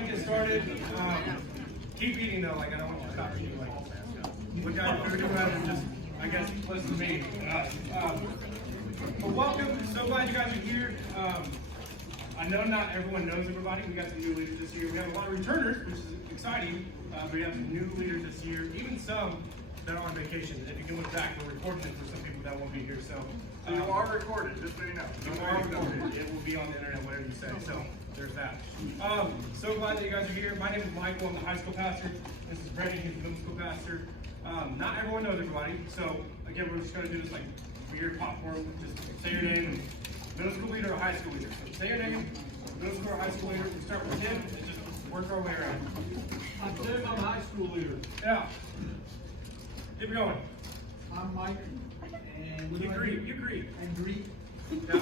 we get started, keep eating though. Like I don't want you to stop eating. Like look out for doing that and just, I guess, listen to me. But welcome. So glad you guys are here. I know not everyone knows everybody. We got some new leaders this year. We have a lot of returners, which is exciting. But we have some new leaders this year, even some that are on vacation. If you can look back, we're recording it for some people that won't be here. So you are recorded, just so you know. You are recorded. It will be on the internet, whatever you say. So there's that. So glad that you guys are here. My name is Michael. I'm the high school pastor. This is Brendan. He's the middle school pastor. Not everyone knows everybody. So again, we're just going to do this like weird popcorn. Just say your name and middle school leader or high school leader. So say your name, middle school or high school leader. We start with Tim and just work our way around. I'm Tim, I'm a high school leader. Yeah. Keep going. I'm Mike. And You agree. And Greek. Yeah.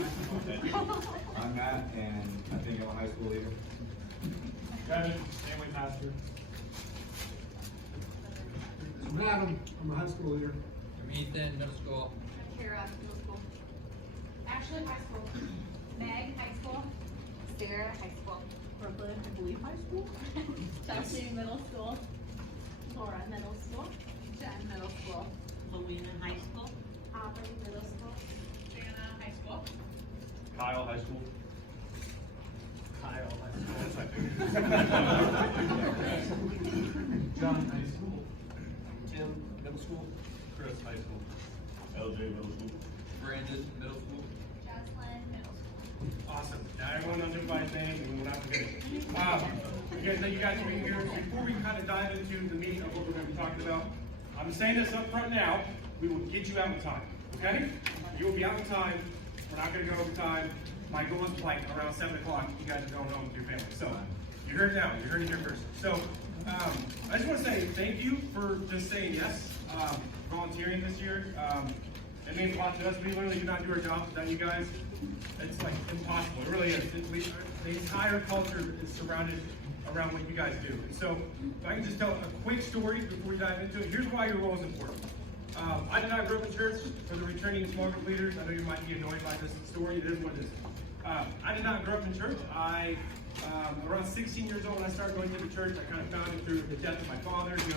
I'm Matt, and I think I'm a high school leader. Kevin, family pastor. I'm Adam, I'm a high school leader. I'm Ethan, middle school. Kara, middle school. Ashley, high school. Meg, high school. Sarah, high school. Brooklyn, I believe high school. Chelsea, middle school. Laura, middle school. Jen, middle school. Louina, high school. Aubrey, middle school. Jana, high school. Kyle, high school. Kyle, high school. That's my John, high school. Tim, middle school. Chris, high school. LJ, middle school. Brandon, middle school. Jocelyn, middle school. Awesome. Now everyone knows everybody's name and we'll not forget it. Again, thank you guys for being here. Before we kind of dive into the meat of what we're going to be talking about, I'm saying this up front now, we will get you out in time, okay? You will be out in time. We're not going to go over time. My goal is like around 7 o'clock. You guys are going home with your family. So you heard it now. You heard it here first. So I just want to say thank you for just saying yes, volunteering this year. It means a lot to us. We literally do not do our jobs without you guys. It's like impossible. It really is. The entire culture is surrounded around what you guys do. And so if I can just tell a quick story before we dive into it. Here's why your role is important. I did not grow up in church. For the returning small group leaders, I know you might be annoyed by this story. It is what it is. I did not grow up in church. Around 16 years old when I started going to the church, I kind of found it through the death of my father. It was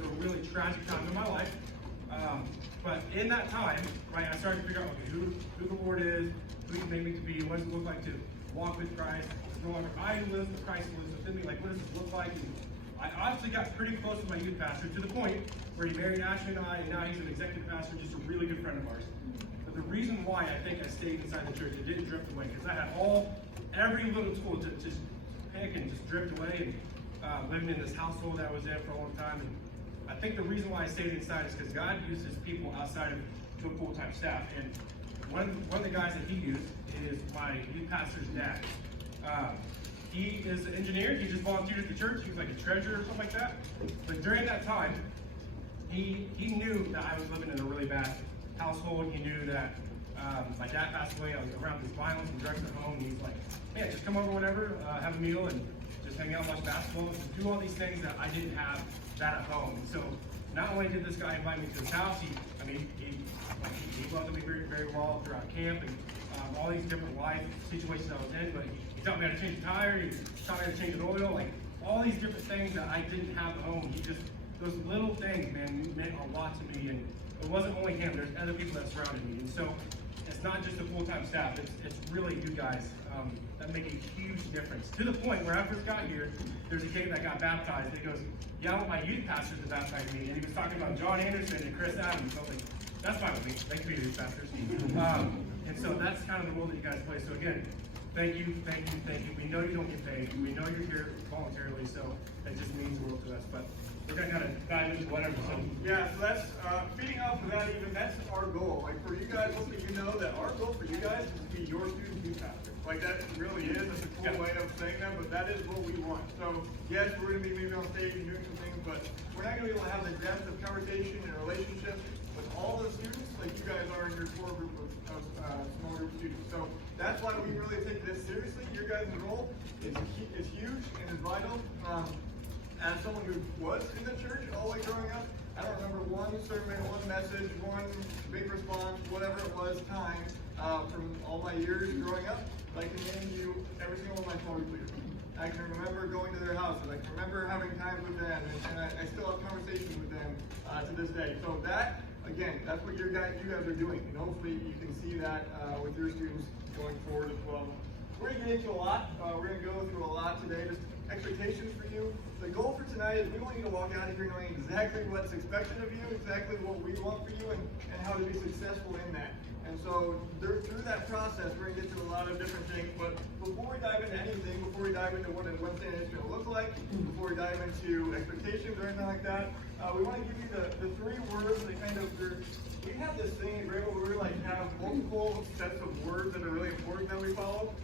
a really tragic time in my life. But in that time, right, I started to figure out who the Lord is, who He made me to be, what does it look like to walk with Christ. It's no longer I who lives, but Christ lives within me. Like, what does this look like? And I honestly got pretty close with my youth pastor to the point where he married Ashley and I, and now he's an executive pastor, just a really good friend of ours. But the reason why I think I stayed inside the church, it didn't drift away, because I had every little tool to just pick and just drift away. And living in this household that I was in for a long time. And I think the reason why I stayed inside is because God uses people outside of to a full-time staff. And one of the guys that He used is my youth pastor's dad. He is an engineer. He just volunteered at the church. He was like a treasurer or something like that. But during that time, he knew that I was living in a really bad household. He knew that my dad passed away. I was around this violence and drugs at home. And he's like, "Yeah, just come over whenever, have a meal, and just hang out, watch basketball, and do all these things that I didn't have that at home." And so not only did this guy invite me to his house, he welcomed me very, very well throughout camp and all these different life situations I was in. But he taught me how to change a tire. He taught me how to change an oil. Like all these different things that I didn't have at home. Those little things, man, meant a lot to me. And it wasn't only him. There's other people that surrounded me. And so it's not just a full-time staff. It's really you guys that make a huge difference. To the point where I first got here, there's a kid that got baptized. He goes, "Yeah, I want my youth pastor to baptize me." And he was talking about John Anderson and Chris Adams. So I was like, that's fine with me. Thank you, youth pastors. And so that's kind of the role that you guys play. So again, thank you. We know you don't get paid. We know you're here voluntarily, so that just means the world to us. But we're gonna kind of dive into whatever. So Yeah, so that's feeding off of that. Even that's our goal. Like for you guys, hopefully you know that our goal for you guys is to be your student youth pastor. Like that really is. That's a cool way of saying that, but that is what we want. So yes, we're gonna be maybe on stage and doing some things, but we're not gonna be able to have the depth of conversation and relationship with all the students like you guys are in your core group of small group students. So that's why we really take this seriously. Your guys' role is huge and is vital. As someone who was in the church all the way growing up, I don't remember one sermon, one message, one big response, whatever it was, time from all my years growing up. But I can name you every single one of my small group leaders. I can remember going to their houses. I can remember having times with them, and I still have conversations with them to this day. So that, again, that's what you guys are doing, and hopefully you can see that with your students going forward as well. We're going to get into a lot. We're going to go through a lot today. Just expectations for you. The goal for tonight is we want you to walk out of here knowing exactly what's expected of you, exactly what we want for you, and how to be successful in that. And so through that process, we're going to get to a lot of different things. But before we dive into anything, before we dive into what a Wednesday night is going to look like, before we dive into expectations or anything like that, we want to give you the 3 words that kind of, we have this thing at Grable where we like have multiple sets of words that are really important that we follow.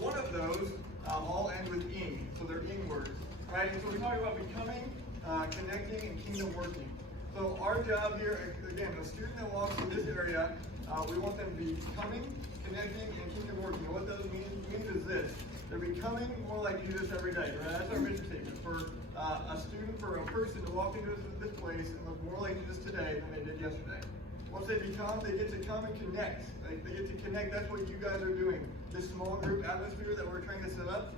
One of those all end with ing, so they're ing words, right? And so we talk about becoming, connecting, and kingdom working. So our job here, again, a student that walks through this area, we want them to be becoming, connecting, and kingdom working. And what that means is this: they're becoming more like Jesus every day. Right? That's our mission statement for a student, for a person to walk into this place and look more like Jesus today than they did yesterday. Once they become, they get to come and connect. They get to connect. That's what you guys are doing. This small group atmosphere that we're trying to set up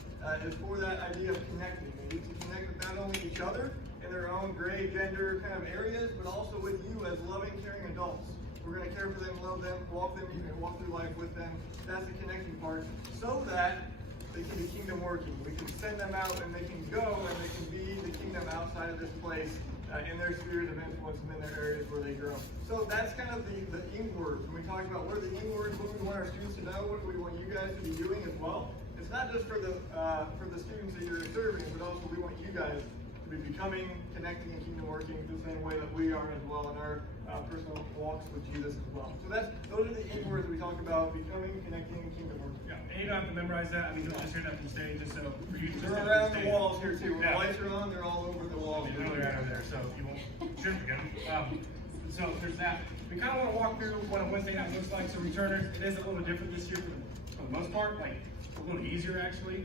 is for that idea of connecting. They get to connect with not only each other in their own gray gender kind of areas, but also with you as loving, caring adults. We're going to care for them, love them, walk through life with them. That's the connecting part, so that they can be kingdom working. We can send them out and they can go and they can be the kingdom outside of this place in their spheres of influence and in their areas where they grow. So that's kind of the ing words. When we talk about what are the ing words, what do we want our students to know, what do we want you guys to be doing as well. It's not just for the students that you're serving, but also we want you guys to be becoming, connecting, and kingdom working the same way that we are as well in our personal walks with Jesus as well. So those are the 8 words that we talk about: becoming, connecting, and kingdom working. Yeah, and you don't have to memorize that. I mean, you'll just hear that from the stage, just so for you to just They're have around to the walls here too. When the lights are on, they're all over the walls. They're really right over there, so you shouldn't forget them. So there's that. We kind of want to walk through what a Wednesday night looks like. So returners, it is a little different this year for the most part, like a little easier actually.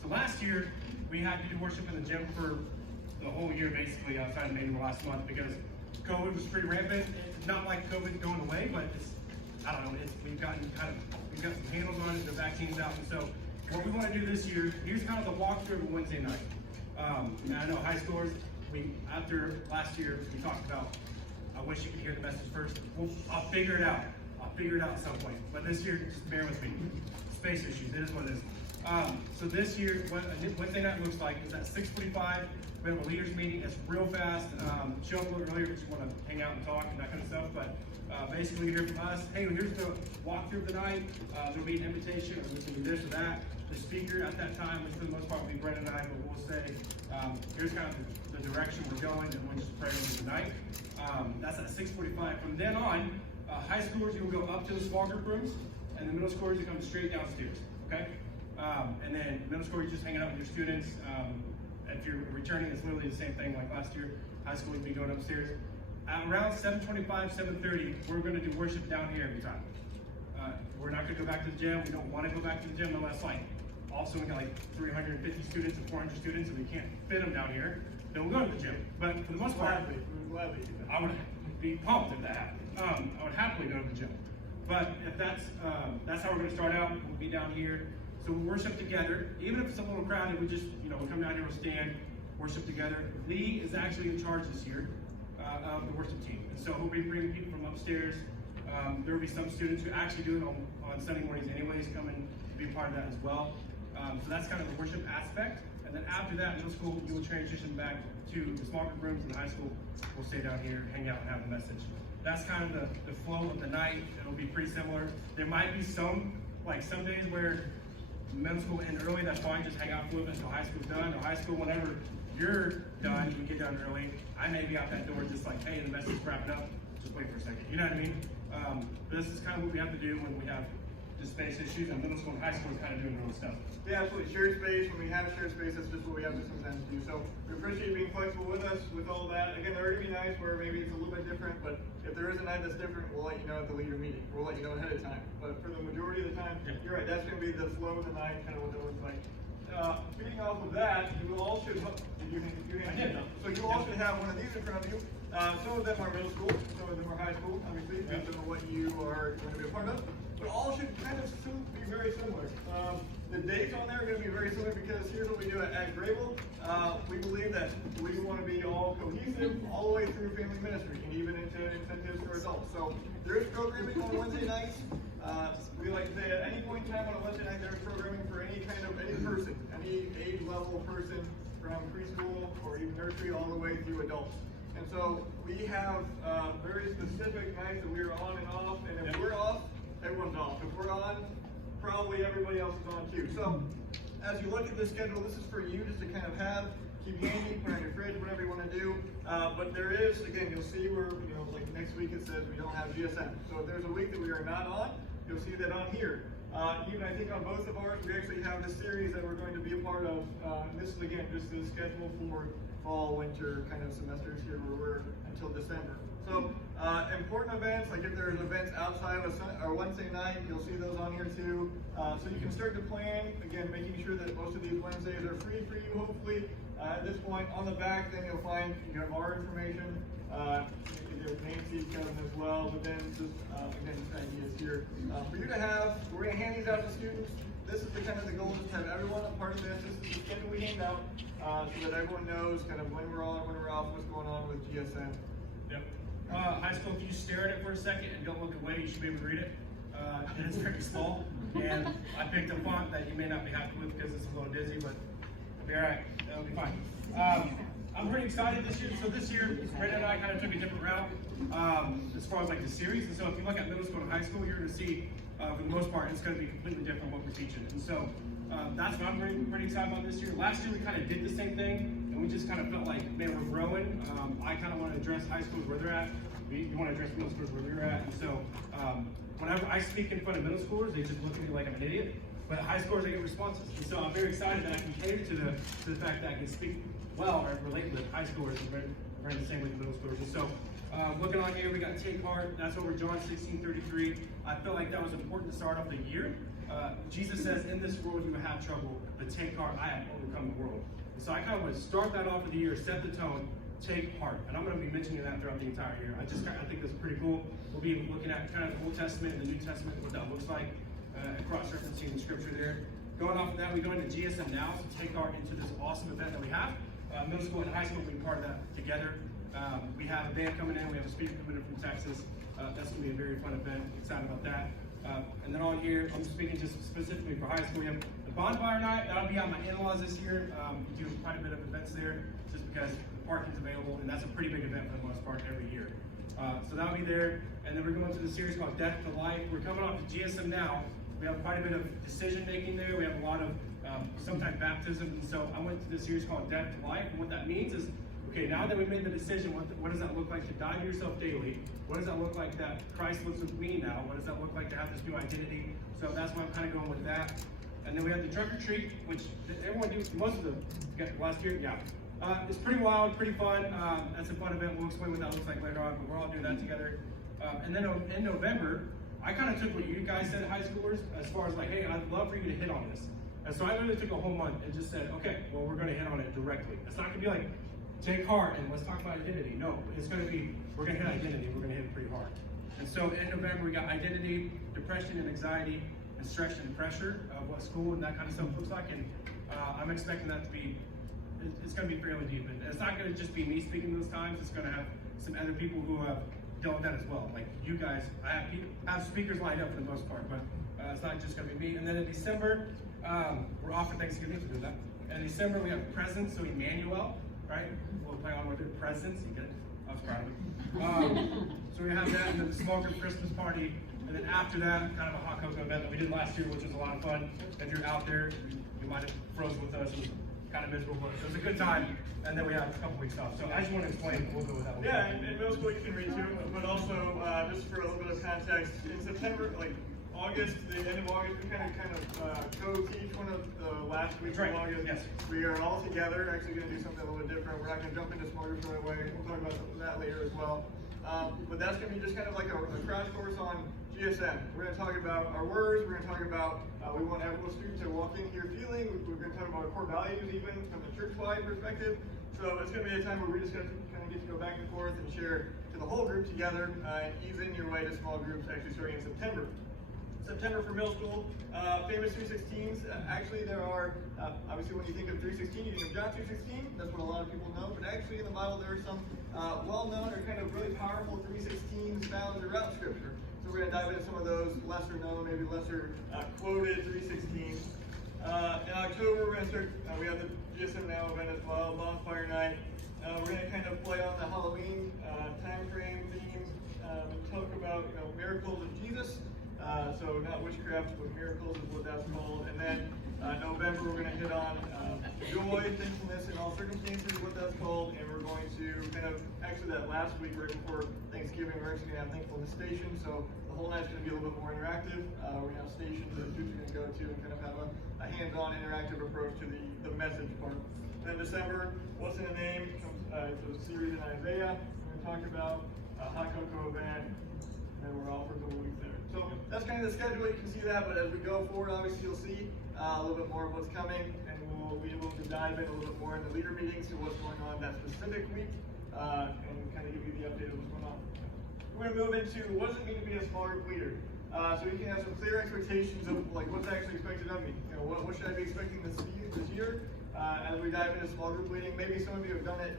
So last year we had to do worship in the gym for the whole year basically, outside of maybe the last month, because COVID was pretty rampant. It's not like COVID's going away, but it's, I don't know, we've got some handles on it, the vaccine's out, and so what we want to do this year, here's kind of the walkthrough of a Wednesday night. And I know high schoolers, after last year, we talked about, I wish you could hear the message first. I'll figure it out. I'll figure it out at some point. But this year, just bear with me. Space issues, it is what it is. So this year, what a Wednesday night looks like is at 6:45. We have a leaders meeting. It's real fast. Show up a little earlier if you want to hang out and talk and that kind of stuff. But basically, you hear from us, hey, here's the walkthrough of the night. There'll be an invitation, or we can do this or that. The speaker at that time, which for the most part will be Brent and I, but we'll say, here's kind of the direction we're going, and we'll just pray over the night. That's at 6:45. From then on, high schoolers, you'll go up to the small group rooms, and the middle schoolers, you come straight downstairs, okay? And then middle school, you're just hanging out with your students. If you're returning, it's literally the same thing like last year. High school, you'd be going upstairs. At around 7:25, 7:30, we're going to do worship down here every time. We're not going to go back to the gym. We don't want to go back to the gym unless like, also we got like 350 students or 400 students and we can't fit them down here. Then we'll go to the gym. But for the most part, I would be pumped if that happened. I would happily go to the gym. But if that's how we're going to start out. We'll be down here. So we'll worship together. Even if it's a little crowded, we just, we'll come down here, we'll stand, worship together. Lee is actually in charge this year of the worship team. And so he'll be bringing people from upstairs. There will be some students who actually do it on Sunday mornings anyways, coming to be a part of that as well. So that's kind of the worship aspect. And then after that, middle school, you will transition back to the small group rooms, and high school, we'll stay down here, hang out, and have a message. That's kind of the flow of the night. It'll be pretty similar. There might be some days where middle school end early, that's fine, just hang out for a little bit until high school's done. Or high school, whenever you're done, you get done early. I may be out that door just like, hey, the message is wrapped up, just wait for a second. You know what I mean? But this is kind of what we have to do when we have just space issues, and middle school and high school is kind of doing their own stuff. Yeah, absolutely. Shared space, when we have shared space, that's just what we have to sometimes do. So we appreciate you being flexible with us with all that. Again, there are going to be nights where maybe it's a little bit different, but if there is a night that's different, we'll let you know at the leader meeting. We'll let you know ahead of time. But for the majority of the time, you're right, that's going to be the flow of the night, kind of what it looks like. Feeding off of that, you all should, so you all should have one of these in front of you. Some of them are middle school, some of them are high school, obviously, based on what you are going to be a part of. But all should kind of be very similar. The dates on there are going to be very similar because here's what we do at Grable. We believe that we want to be all cohesive all the way through family ministry and even into incentives for adults. So there is programming on Wednesday nights. We like to say at any point in time on a Wednesday night there's programming for any person, any age level person from preschool or even nursery all the way through adults. And so we have very specific nights that we are on and off, and if we're off, everyone's off. If we're on, probably everybody else is on too. So as you look at this schedule, this is for you just to kind of have, keep handy, put on your fridge, whatever you want to do. But there is, again, you'll see where, like next week it says we don't have GSM. So if there's a week that we are not on, you'll see that on here. Even I think on both of ours, we actually have this series that we're going to be a part of. This is again just the schedule for fall, winter kind of semesters here where we're until December. So important events, like if there's events outside of or Wednesday night, you'll see those on here too. So you can start to plan, again, making sure that most of these Wednesdays are free for you, hopefully. At this point, on the back, then you'll find you have our information. There's Nancy, Kevin as well, but then just, again, this idea is here. For you to have, we're going to hand these out to students. This is the kind of the goal, is to have everyone a part of this. This is the schedule we hand out so that everyone knows kind of when we're on, when we're off, what's going on with GSM. Yep. High school, if you stare at it for a second and don't look away, you should be able to read it. And it's pretty small. And I picked a font that you may not be happy with because it's a little dizzy, but it'll be all right. It'll be fine. I'm pretty excited this year. So this year, Brandon and I kind of took a different route as far as like the series. And so if you look at middle school and high school, you're going to see, for the most part, it's going to be completely different what we're teaching. And so that's what I'm pretty excited about this year. Last year, we kind of did the same thing, and we just kind of felt like, man, we're growing. I kind of want to address high schools where they're at. You want to address middle schools where we're at. And so whenever I speak in front of middle schoolers, they just look at me like I'm an idiot. But high schoolers, they get responses. And so I'm very excited that I can cater to the fact that I can speak well or relate with high schoolers and run the same with middle schoolers. And so looking on here, we got take heart. That's over John 16:33. I felt like that was important to start off the year. Jesus says, in this world you will have trouble, but take heart, I have overcome the world. And so I kind of want to start that off of the year, set the tone, take heart. And I'm going to be mentioning that throughout the entire year. I think that's pretty cool. We'll be looking at kind of the Old Testament and the New Testament, what that looks like, cross-referencing the scripture there. Going off of that, we go into GSM now to take heart into this awesome event that we have. Middle school and high school being part of that together. We have a band coming in, we have a speaker coming in from Texas. That's going to be a very fun event. Excited about that. And then on here, I'm speaking just specifically for high school. We have the bonfire night. That'll be on my in-laws this year. We do quite a bit of events there just because the parking's available, and that's a pretty big event for the most part every year. So that'll be there. And then we're going to the series called Death to Life. We're coming off to GSM now. We have quite a bit of decision making there. We have a lot of sometimes baptism. And so I went to this series called Death to Life. And what that means is, okay, now that we've made the decision, what does that look like to die to yourself daily? What does that look like that Christ lives with me now? What does that look like to have this new identity? So that's why I'm kind of going with that. And then we have the trunk or treat, which everyone do, most of them, last year, yeah. It's pretty wild, pretty fun. That's a fun event. We'll explain what that looks like later on, but we're all doing that together. And then in November, I kind of took what you guys said, high schoolers, as far as like, hey, I'd love for you to hit on this. And so I literally took a whole month and just said, okay, well, we're going to hit on it directly. It's not going to be like, take heart and let's talk about identity. No, it's going to be, we're going to hit identity. We're going to hit it pretty hard. And so in November, we got identity, depression and anxiety, and stress and pressure of what school and that kind of stuff looks like. And I'm expecting that to be, it's going to be fairly deep. And it's not going to just be me speaking those times. It's going to have some other people who have dealt with that as well. Like you guys, I have speakers lined up for the most part, but it's not just going to be me. And then in December, we're off for Thanksgiving to do that. And in December, we have presents, so Emmanuel, right? We'll play on with it. Presents, you get it? I was proud of it. So we have that, and then the small group Christmas party. And then after that, kind of a hot cocoa event that we did last year, which was a lot of fun. If you're out there, you might have froze with us. It was kind of miserable, but it was a good time. And then we have a couple weeks off. So I just want to explain a little bit what that was. Yeah, and middle school you can read too, but also just for a little bit of context, in September, like August, the end of August, we kind of co-teach one of the last weeks of August. Yes. We are all together, actually going to do something a little bit different. We're not going to jump into small groups right away. We'll talk about that later as well. But that's going to be just kind of like a crash course on GSM. We're going to talk about our words. We're going to talk about, we want every student to walk in here feeling. We're going to talk about our core values even from the church-wide perspective. So it's going to be a time where we're just going to kind of get to go back and forth and share to the whole group together and ease in your way to small groups actually starting in September. September for middle school, famous 316s. Actually, there are, obviously when you think of 316, you think of John 316. That's what a lot of people know. But actually in the Bible, there are some well-known or kind of really powerful 316s found throughout Scripture. So we're going to dive into some of those lesser known, maybe lesser quoted 316s. In October, we're going to start, we have the GSM Now event as well, Bonfire Night. We're going to kind of play on the Halloween time frame theme and talk about miracles of Jesus. So not witchcraft, but miracles is what that's called. And then November, we're going to hit on joy, thankfulness in all circumstances, what that's called. And we're going to kind of, actually that last week, right before Thanksgiving, we're actually going to have Thankfulness Station. So the whole night's going to be a little bit more interactive. We're going to have stations that students are going to go to and kind of have a hands-on interactive approach to the message part. Then December, what's in a name? It's a series in Isaiah. We're going to talk about a hot cocoa event. And we're off for a couple weeks there. So that's kind of the schedule. You can see that, but as we go forward, obviously you'll see a little bit more of what's coming, and we'll be able to dive in a little bit more in the leader meetings to what's going on that specific week, and kind of give you the update of what's going on. We're going to move into what does it mean to be a small group leader. So you can have some clear expectations of like what's actually expected of me. What should I be expecting this year as we dive into small group leading. Maybe some of you have done it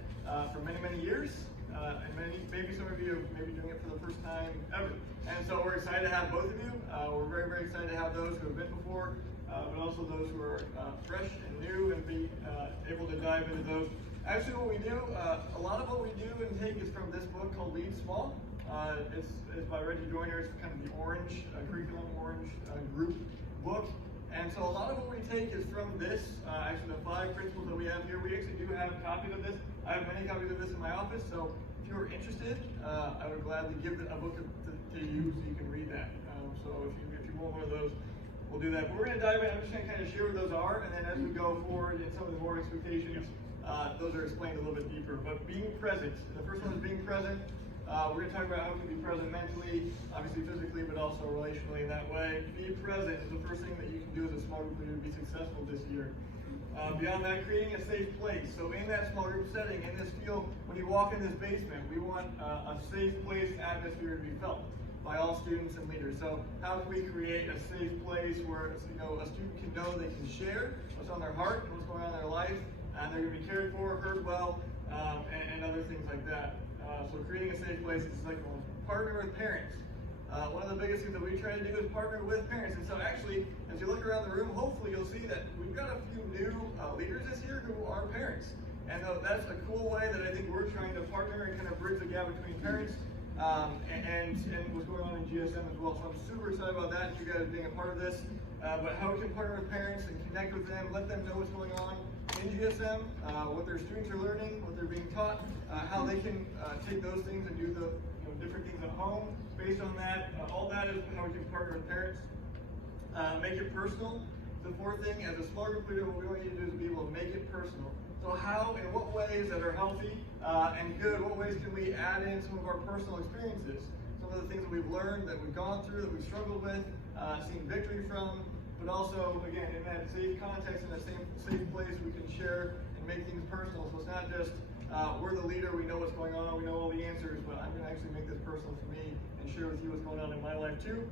for many, many years. And maybe some of you are maybe doing it for the first time ever. And so we're excited to have both of you. We're very, very excited to have those who have been before, but also those who are fresh and new and be able to dive into those. Actually, what we do, a lot of what we do and take is from this book called Lead Small. It's by Reggie Joyner. It's kind of the orange, curriculum orange group book. And so a lot of what we take is from this, actually the 5 principles that we have here. We actually do have copies of this. I have many copies of this in my office, so if you're interested, I would gladly give a book to you so you can read that. So if you want one of those, we'll do that. But we're going to dive in. I'm just going to kind of share what those are, and then as we go forward in some of the more expectations, those are explained a little bit deeper. But being present, the first one is being present. We're going to talk about how we can be present mentally, obviously physically, but also relationally in that way. Be present is the first thing that you can do as a small group leader to be successful this year. Beyond that, creating a safe place. So in that small group setting, in this field, when you walk in this basement, we want a safe place atmosphere to be felt by all students and leaders. So how can we create a safe place where a student can know they can share what's on their heart, what's going on in their life, and they're going to be cared for, heard well, and other things like that. So creating a safe place is the second one. Partner with parents. One of the biggest things that we try to do is partner with parents. And so actually, as you look around the room, hopefully you'll see that we've got a few new leaders this year who are parents. And that's a cool way that I think we're trying to partner and kind of bridge the gap between parents and what's going on in GSM as well. So I'm super excited about that and you guys being a part of this. But how we can partner with parents and connect with them, let them know what's going on in GSM, what their students are learning, what they're being taught, how they can take those things and do the different things at home based on that. All that is how we can partner with parents. Make it personal. The fourth thing, as a small group leader, what we want you to do is be able to make it personal. So how, in what ways that are healthy and good, what ways can we add in some of our personal experiences? Some of the things that we've learned, that we've gone through, that we've struggled with, seen victory from, but also, again, in that safe context, in that safe place, we can share and make things personal. So it's not just, we're the leader, we know what's going on, we know all the answers, but I'm going to actually make this personal for me and share with you what's going on in my life too.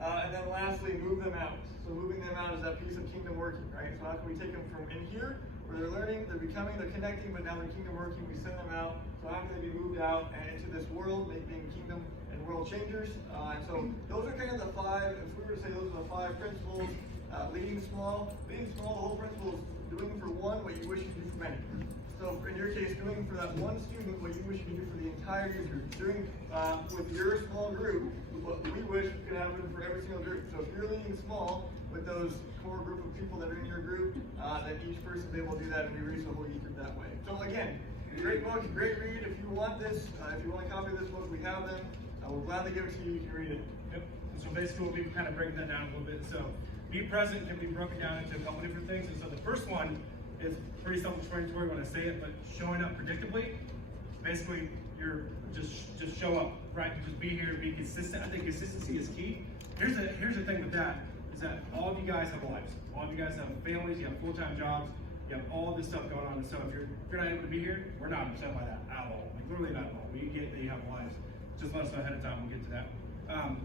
And then lastly, move them out. So moving them out is that piece of kingdom working, right? So how can we take them from in here, where they're learning, they're becoming, they're connecting, but now they're kingdom working, we send them out. So how can they be moved out and into this world, being kingdom and world changers? And so those are kind of the 5, if we were to say those are the 5 principles. Leading small, the whole principle is doing for one what you wish you could do for many. So in your case, doing for that one student what you wish you could do for the entire year group. Doing with your small group what we wish could happen for every single group. So if you're leading small with those core group of people that are in your group, then each person is able to do that and we reach the whole youth group that way. So again, great book, great read. If you want this, if you want a copy of this book, we have them. We'll gladly give it to you. You can read it. Yep. So basically we'll be kind of breaking that down a little bit. So be present can be broken down into a couple different things. And so the first one is pretty self-explanatory when I say it, but showing up predictably. Basically, you're just show up, right? Just be here, be consistent. I think consistency is key. Here's the thing with that, is that all of you guys have lives. All of you guys have families, you have full-time jobs, you have all this stuff going on. And so if you're not able to be here, we're not upset by that at all. Like literally not at all. We get that you have lives. Just let us know ahead of time, we'll get to that.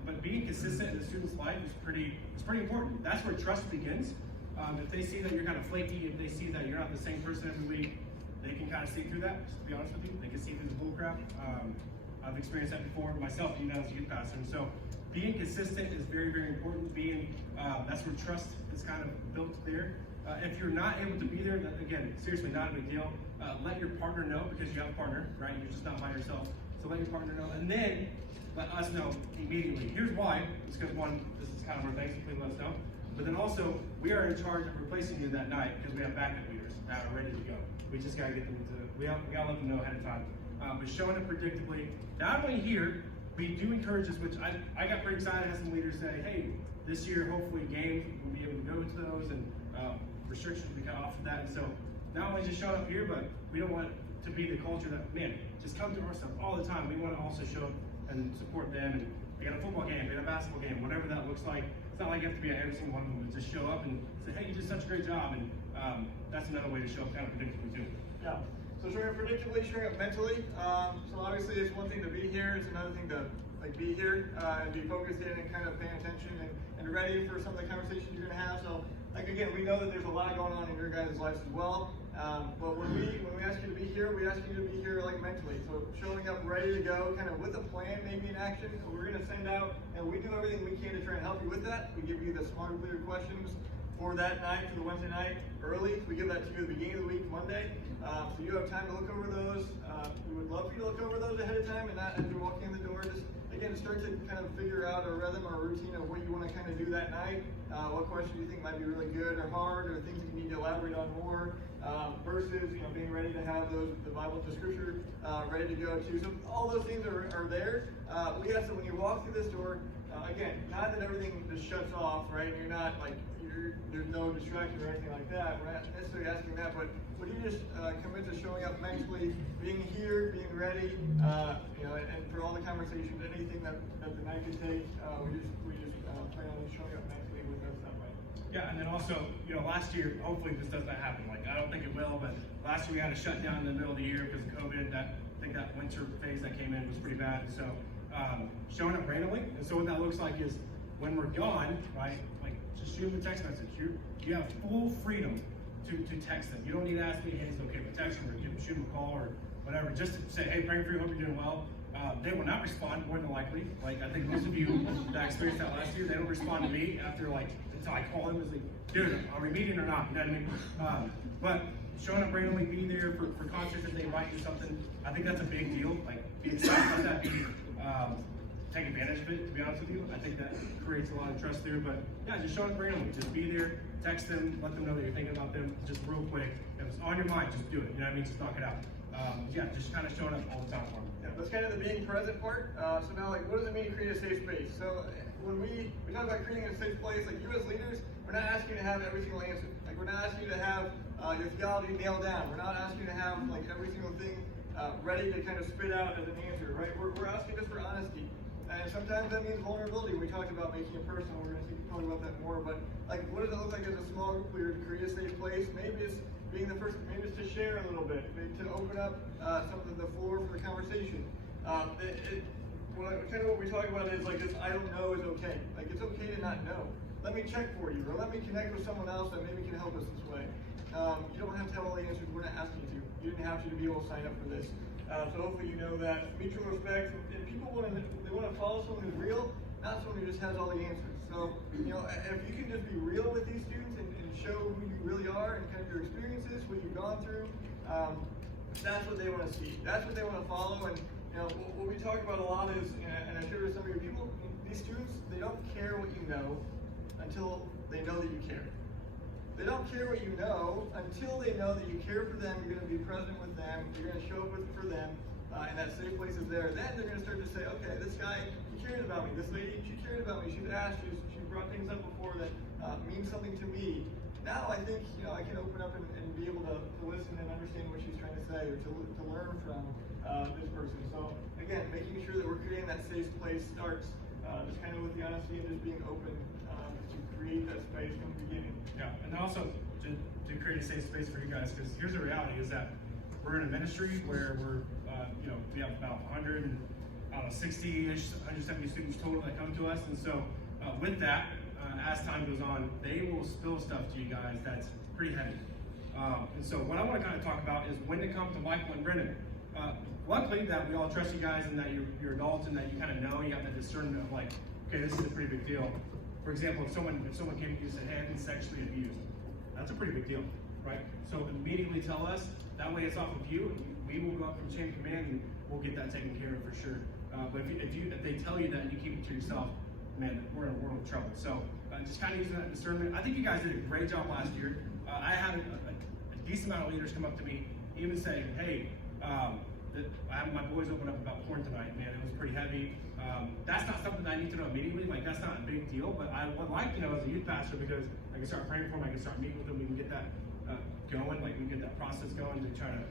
But being consistent in the student's life is pretty important. That's where trust begins. If they see that you're kind of flaky, if they see that you're not the same person every week, they can kind of see through that, just to be honest with you. They can see through the bullcrap. I've experienced that before myself, even as a youth pastor. And so being consistent is very, very important. That's where trust is kind of built there. If you're not able to be there, then again, seriously, not a big deal. Let your partner know, because you have a partner, right? You're just not by yourself. So let your partner know, and then let us know immediately. Here's why. It's because one, this is kind of our thanks, please let us know. But then also, we are in charge of replacing you that night because we have backup leaders that are ready to go. We just gotta get them to, we gotta let them know ahead of time. But showing it predictably, not only here, we do encourage this, which I got pretty excited. I had some leaders say, hey, this year, hopefully games, we'll be able to go to those, and restrictions will be cut off of that. And so, not only just showing up here, but we don't want to be the culture that, man, just come to our stuff all the time. We want to also show up and support them. And we got a football game, we got a basketball game, whatever that looks like. It's not like you have to be at every single one of them, but just show up and say, hey, you did such a great job. And that's another way to show up kind of predictably too. Yeah. So showing up predictably, showing up mentally. So obviously it's one thing to be here, it's another thing to be here and be focused in and kind of paying attention and ready for some of the conversations you're gonna have. So again, we know that there's a lot going on in your guys' lives as well. But when we ask you to be here, we ask you to be here mentally. So showing up ready to go, kind of with a plan, maybe in action. So we're gonna send out, and we do everything we can to try and help you with that. We give you the smarter, clear questions for that night, for the Wednesday night early. We give that to you at the beginning of the week, Monday. So you have time to look over those. We would love for you to look over those ahead of time, and not as you're walking in the door, just again, start to kind of figure out a rhythm or a routine of what you want to kind of do that night. What question you think might be really good or hard, or things that you need to elaborate on more, versus being ready to have the Bible, the Scripture ready to go too. So all those things are there. We ask that when you walk through this door, again, not that everything just shuts off, right? You're not like there's no distraction or anything like that. We're not necessarily asking that, but would you just commit to showing up mentally, being here, being ready, and for all the conversations, anything that the night could take, we just plan on showing up mentally with us that way. Yeah, and then also, last year, hopefully this does not happen. Like, I don't think it will, but last year we had a shutdown in the middle of the year because of COVID. I think that winter phase that came in was pretty bad. And so, showing up randomly. And so what that looks like is when we're gone, right? Like, just shoot them a text message. You have full freedom to text them. You don't need to ask me, hey, is it okay if I text them, or shoot them a call or whatever. Just to say, hey, praying for you, hope you're doing well. They will not respond, more than likely. Like, I think most of you that experienced that last year, they don't respond to me after, like, until I call them. It's like, dude, are we meeting or not? You know what I mean? But showing up randomly, being there for concerts if they invite you something, I think that's a big deal. Like, be excited about that, take advantage of it, to be honest with you. I think that creates a lot of trust there. But yeah, just showing up randomly. Just be there, text them, let them know that you're thinking about them, just real quick. If it's on your mind, just do it. You know what I mean? Just knock it out. Yeah, just kind of showing up all the time for them. Yeah, that's kind of the being present part. So now, like, what does it mean to create a safe space? So when we talk about creating a safe place, like you as leaders, we're not asking you to have every single answer. Like, we're not asking you to have your theology nailed down. We're not asking you to have like every single thing ready to kind of spit out as an answer, right? We're asking just for honesty. And sometimes that means vulnerability. We talked about making it personal. We're going to talk about that more. But like, what does it look like as a small group leader to create a safe place? Maybe it's being the first. Maybe it's to share a little bit. Maybe to open up some of the floor for the conversation. Kind of what we talk about is like this. I don't know is okay. Like, it's okay to not know. Let me check for you, or let me connect with someone else that maybe can help us this way. You don't have to have all the answers. We're not asking you to. You didn't have to be able to sign up for this. So hopefully you know that mutual respect, and people want to follow someone who's real, not someone who just has all the answers. So if you can just be real with these students and show who you really are and kind of your experiences, what you've gone through, that's what they want to see. That's what they want to follow. And what we talk about a lot is, and I share with some of your people, these students, they don't care what you know until they know that you care. They don't care what you know until they know that you care for them, you're going to be present with them, you're going to show up for them, and that safe place is there. Then they're going to start to say, okay, this guy, he cares about me. This lady, she cares about me. She's asked, she brought things up before that means something to me. Now I think, I can open up and be able to listen and understand what she's trying to say, or to learn from this person. So again, making sure that we're creating that safe place starts just kind of with the honesty and just being open to create that space from the beginning. Yeah, and also to create a safe space for you guys, because here's the reality is that we're in a ministry where we have about 100 and I don't know, 60-ish, 170 students total that come to us. And so with that, as time goes on, they will spill stuff to you guys that's pretty heavy. And so what I want to kind of talk about is when it comes to Michael and Brendan. Luckily that we all trust you guys and that you're adults and that you kind of know, you have the discernment of like, okay, this is a pretty big deal. For example, if someone came to you and said, hey, I've been sexually abused, that's a pretty big deal, right? So immediately tell us, that way it's off of you, and we will go up from chain of command and we'll get that taken care of for sure. But if they tell you that and you keep it to yourself, man, we're in a world of trouble. So just kind of using that discernment. I think you guys did a great job last year. I had a decent amount of leaders come up to me, even saying, hey, I have my boys open up about porn tonight, man, it was pretty heavy. That's not something that I need to know immediately, like that's not a big deal, but I would like to know as a youth pastor because I can start praying for them, I can start meeting with them, we can get that going, like we can get that process going to try to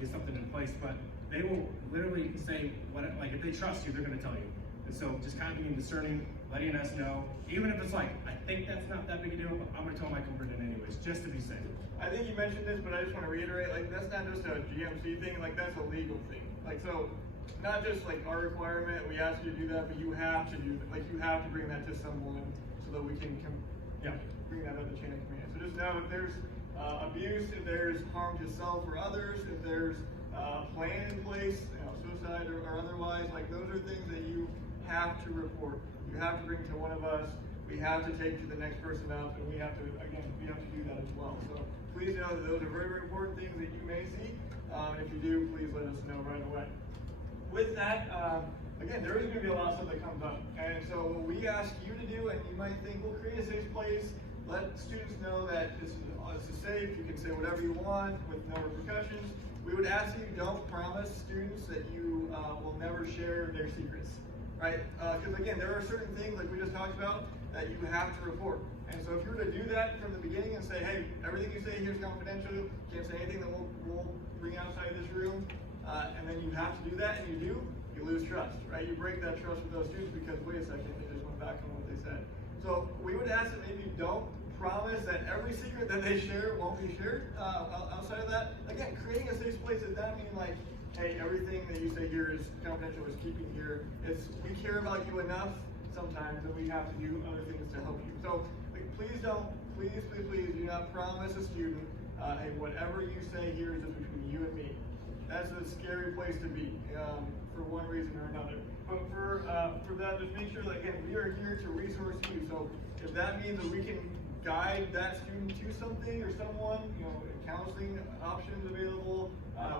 get something in place. But they will literally say, like if they trust you, they're gonna tell you. And so just kind of being discerning, letting us know, even if it's like, I think that's not that big a deal, but I'm gonna tell my converted anyways, just to be safe. I think you mentioned this, but I just want to reiterate, like, that's not just a GMC thing, like, that's a legal thing. Like, so, not just, like, our requirement, we ask you to do that, but you have to do that. Like, you have to bring that to someone so that we can bring that up the chain of command. So just know if there's abuse, if there's harm to self or others, if there's a plan in place, you know, suicide or otherwise, like, those are things that you have to report. You have to bring to one of us. We have to take to the next person up, and we have to do that as well. So please know that those are very, very important things that you may see. If you do, please let us know right away. With that, again, there is going to be a lot of stuff that comes up. And so what we ask you to do, and you might think, well, create a safe place, let students know that this is safe, you can say whatever you want with no repercussions. We would ask you don't promise students that you will never share their secrets, right? Because again, there are certain things, like we just talked about, that you have to report. And so if you were to do that from the beginning and say, hey, everything you say here is confidential, can't say anything that we'll bring outside this room, and then you have to do that, and you do, you lose trust, right? You break that trust with those students because, wait a second, they just went back on what they said. So we would ask that maybe you don't promise that every secret that they share won't be shared. Outside of that, again, creating a safe place does not mean like, hey, everything that you say here is confidential, is keeping here. It's, we care about you enough sometimes that we have to do other things to help you. So like, please do not promise a student, hey, whatever you say here is just between you and me. That's a scary place to be, for one reason or another. But for that, just make sure that, again, we are here to resource you. So if that means that we can guide that student to something or someone, you know, counseling options available,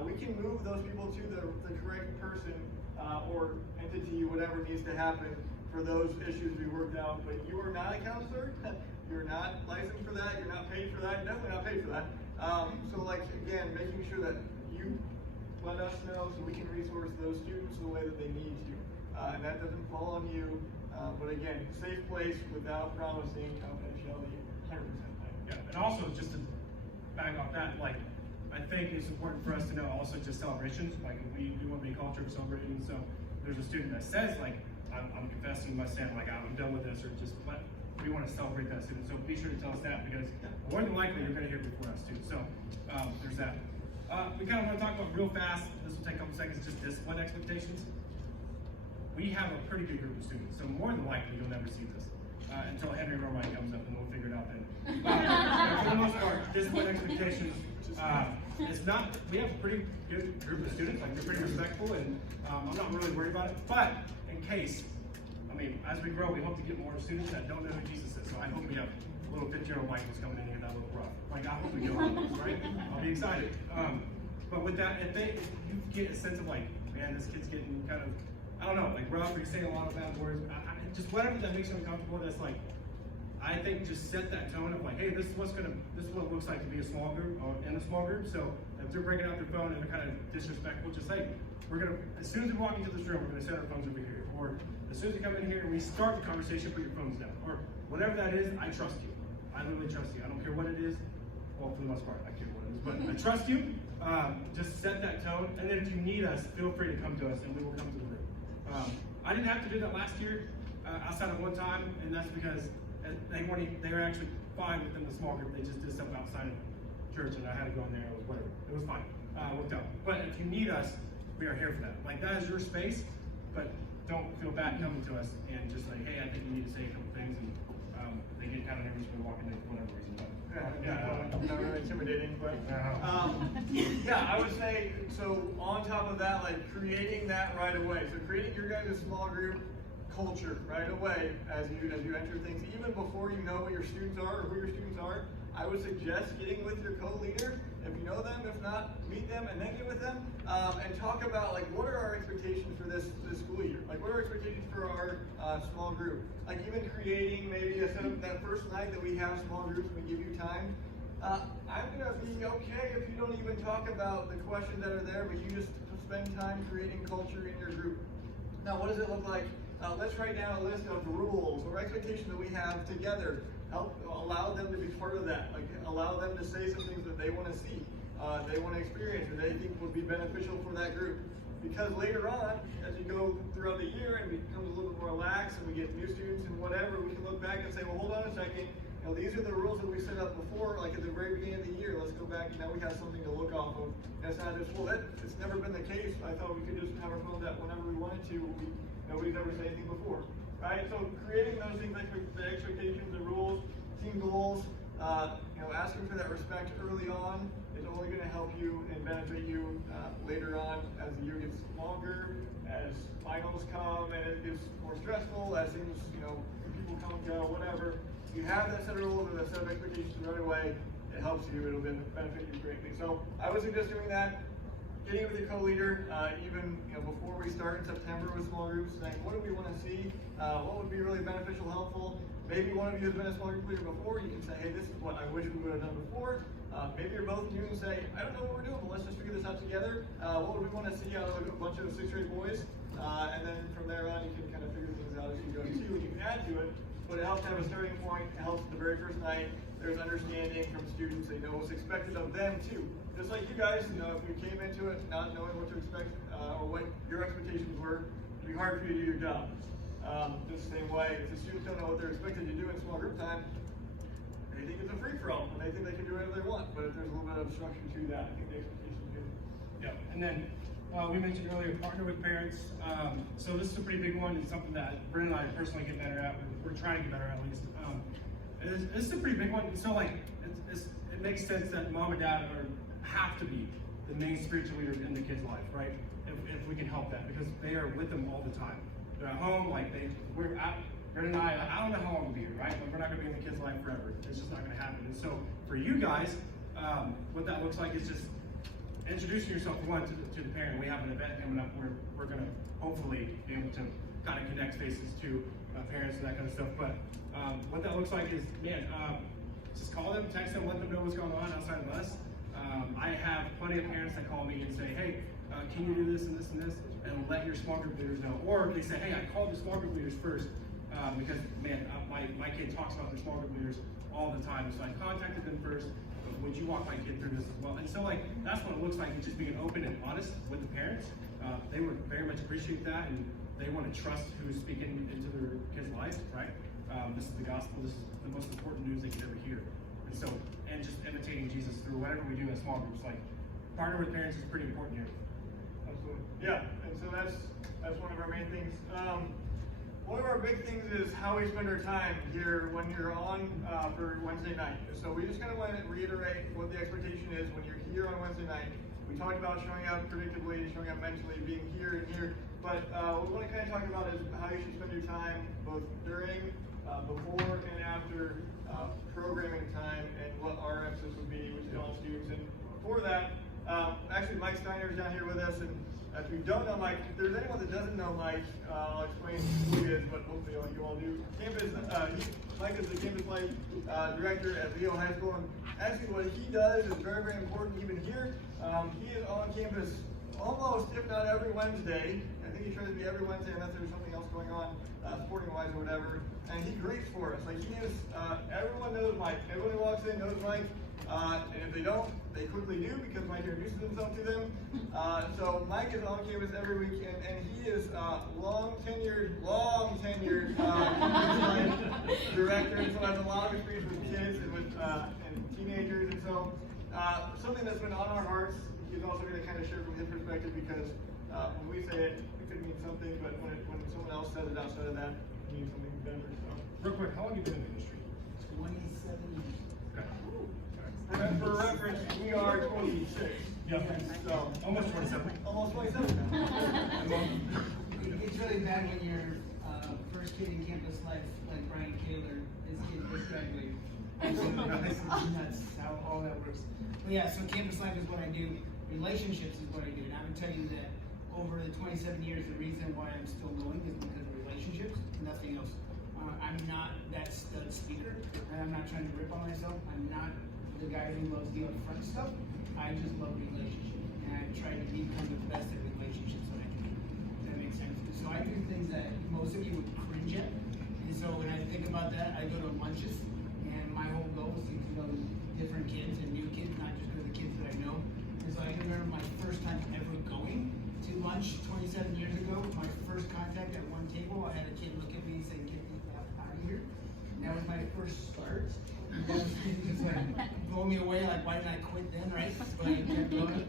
we can move those people to the correct person or entity, whatever needs to happen for those issues we worked out. But you are not a counselor. You're not licensed for that. You're not paid for that. You're definitely not paid for that. So like, again, making sure that you let us know so we can resource those students the way that they need to. And that doesn't fall on you. But again, safe place without promising confidentiality, 100%. Yeah, and also just to back off that, like, I think it's important for us to know also just celebrations. Like, we want to be a culture of celebrating. So there's a student that says, like, I'm confessing my sin, like I'm done with this, or just, but we want to celebrate that student. So be sure to tell us that because more than likely you're going to hear it before us too. So there's that. We kind of want to talk about real fast. This will take a couple seconds. Just discipline expectations. We have a pretty good group of students, so more than likely you'll never see this until Henry Romine comes up, and we'll figure it out then. For the most part, discipline expectations. It's not. We have a pretty good group of students. Like they're pretty respectful, and I'm not really worried about it. But in case, I mean, as we grow, we hope to get more students that don't know who Jesus is. So I hope we have little 50-year-old Michaels coming in here that look rough. Like I hope we get one of those, right? I'll be excited. But with that, if you get a sense of like, man, this kid's getting kind of, I don't know, like rough, or you're saying a lot of bad words, just whatever that makes you uncomfortable. That's like, I think just set that tone of like, hey, this is what it looks like to be a small group or in a small group. So if they're breaking out their phone and they're kind of disrespectful, just say, as soon as we walk into this room, we're gonna set our phones over here. Or as soon as you come in here and we start the conversation, put your phones down. Or whatever that is, I trust you. I literally trust you. I don't care what it is. Well, for the most part, I care what it is, but I trust you. Just set that tone, and then if you need us, feel free to come to us, and we will come to the room. I didn't have to do that last year, outside of one time, and that's because they were actually fine within the small group. They just did stuff outside of church, and I had to go in there. It was whatever. It was fine. Worked out. But if you need us, we are here for that. Like that is your space. but don't feel bad coming to us and just like, hey, I think you need to say a couple things, and they get kind of nervous when they walk in there for whatever reason. But, Not really intimidating, but yeah, I would say, so on top of that, like creating that right away. So creating your guys' small group culture right away as you enter things, even before you know what your students are or who your students are. I would suggest getting with your co-leader if you know them. If not, meet them and then get with them and talk about like what are our expectations for this school year. Like what are our expectations for our small group? Like even creating maybe a set of that first night that we have small groups and we give you time. I'm gonna be okay if you don't even talk about the questions that are there, but you just spend time creating culture in your group. Now, what does it look like? Let's write down a list of rules or expectations that we have together. Help allow them to be part of that. Like allow them to say some things that they want to see, they want to experience, or they think would be beneficial for that group. Because later on, as you go throughout the year and it becomes a little bit more relaxed and we get new students and whatever, we can look back and say, well, hold on a second. You know, these are the rules that we set up before, like at the very beginning of the year. Let's go back and now we have something to look off of. And it's not just, well, it's never been the case. I thought we could just have our phones out whenever we wanted to. Nobody's ever said anything before, right? So creating those things, like the expectations, the rules, team goals, asking for that respect early on is only going to help you and benefit you later on as the year gets longer, as finals come and it gets more stressful, as things, people come and go, whatever. You have that set of rules or that set of expectations right away, it helps you, it'll benefit you greatly. So I would suggest doing that, getting with your co-leader, even before we start in September with small groups, saying what do we want to see, what would be really beneficial, helpful. Maybe one of you has been a small group leader before, you can say, hey, this is what I wish we would have done before. Maybe you're both new and say, I don't know what we're doing, but let's just figure this out together. What would we want to see out of a bunch of 6th grade boys? And then from there on, you can kind of figure things out as you go too, and you can add to it. But it helps to have a starting point. It helps the very first night. There's understanding from students. They know what's expected of them too. Just like you guys, if we came into it not knowing what to expect or what your expectations were, it'd be hard for you to do your job. Just the same way, if the students don't know what they're expected to do in small group time, they think it's a free-for-all, and they think they can do whatever they want. But if there's a little bit of structure to that, I think the expectation is good. Yeah, and then we mentioned earlier, partner with parents. So this is a pretty big one, and something that Brent and I personally get better at. We're trying to get better at least. This is a pretty big one. So like, it makes sense that mom and dad have to be the main spiritual leaders in the kid's life, right? If we can help that, because they are with them all the time. They're at home, like we're at. Brent and I don't know how long we'll be here, right? But we're not gonna be in the kid's life forever. It's just not gonna happen. And so for you guys, what that looks like is just introducing yourself to the parent. We have an event coming up where we're going to hopefully be able to kind of connect faces to parents and that kind of stuff. But what that looks like is, just call them, text them, let them know what's going on outside of us. I have plenty of parents that call me and say, hey, can you do this and this and this? And let your small group leaders know. Or they say, hey, I called the small group leaders first because, my kid talks about their small group leaders all the time. So I contacted them first. Would you walk my kid through this as well? And so that's what it looks like, it's just being open and honest with the parents. They would very much appreciate that, and they want to trust who's speaking into their kids' lives, right? This is the gospel, this is the most important news they could ever hear. And so, and just imitating Jesus through whatever we do in small groups, like partner with parents is pretty important here. Absolutely. Yeah, and so that's one of our main things. One of our big things is how we spend our time here when you're on for Wednesday night. So we just kind of want to reiterate what the expectation is when you're here on Wednesday night. We talked about showing up predictably, showing up mentally, being here and here. But what we want to kind of talk about is how you should spend your time both during, before, and after programming time, and what our emphasis would be, which is on students. And for that, actually Mike Steiner is down here with us, and if you don't know Mike, if there's anyone that doesn't know Mike, I'll explain who he is, but hopefully you all do. Mike is the campus life director at Leo High School, and actually what he does is very, very important even here. He is on campus almost, if not every Wednesday. I think he tries to be every Wednesday unless there's something else going on, sporting-wise or whatever. And he greets for us. Like he is, everyone knows Mike. Everyone who walks in knows Mike. And if they don't, they quickly do because Mike introduces himself to them. So Mike is on campus every week, and he is long tenured director, and so has a lot of experience with kids and with and teenagers. And so something that's been on our hearts, he's also going to kind of share from his perspective because When we say it, it could mean something, but when someone else says it outside of that, it means something better. So. Real quick, how long have you been in the industry? 27 years. Okay. And for reference, we are 26. Yeah. So Almost 27. almost 27 now. It's really bad when you're first kid in campus life, like Brian Kaler, his kid just graduated. It's nuts how all that works. But yeah, so campus life is what I do. Relationships is what I do. And I would tell you that over the 27 years, the reason why I'm still going is because of relationships, nothing else. I'm not that stud speaker, and I'm not trying to rip on myself. I'm not the guy who loves the upfront stuff. I just love relationships, and I try to become the best at relationships that I can. If that makes sense. So I do things that most of you would cringe at, and so when I think about that, I go to lunches, and my whole goal is to get to know different kids and new kids, not just the kids that I know. And so I can remember my first time ever going to lunch 27 years ago. My first contact at one table, I had a kid look at me and say, "Get the F out of here." And that was my first start. That was just like blowing me away, like why didn't I quit then, right? But I kept going.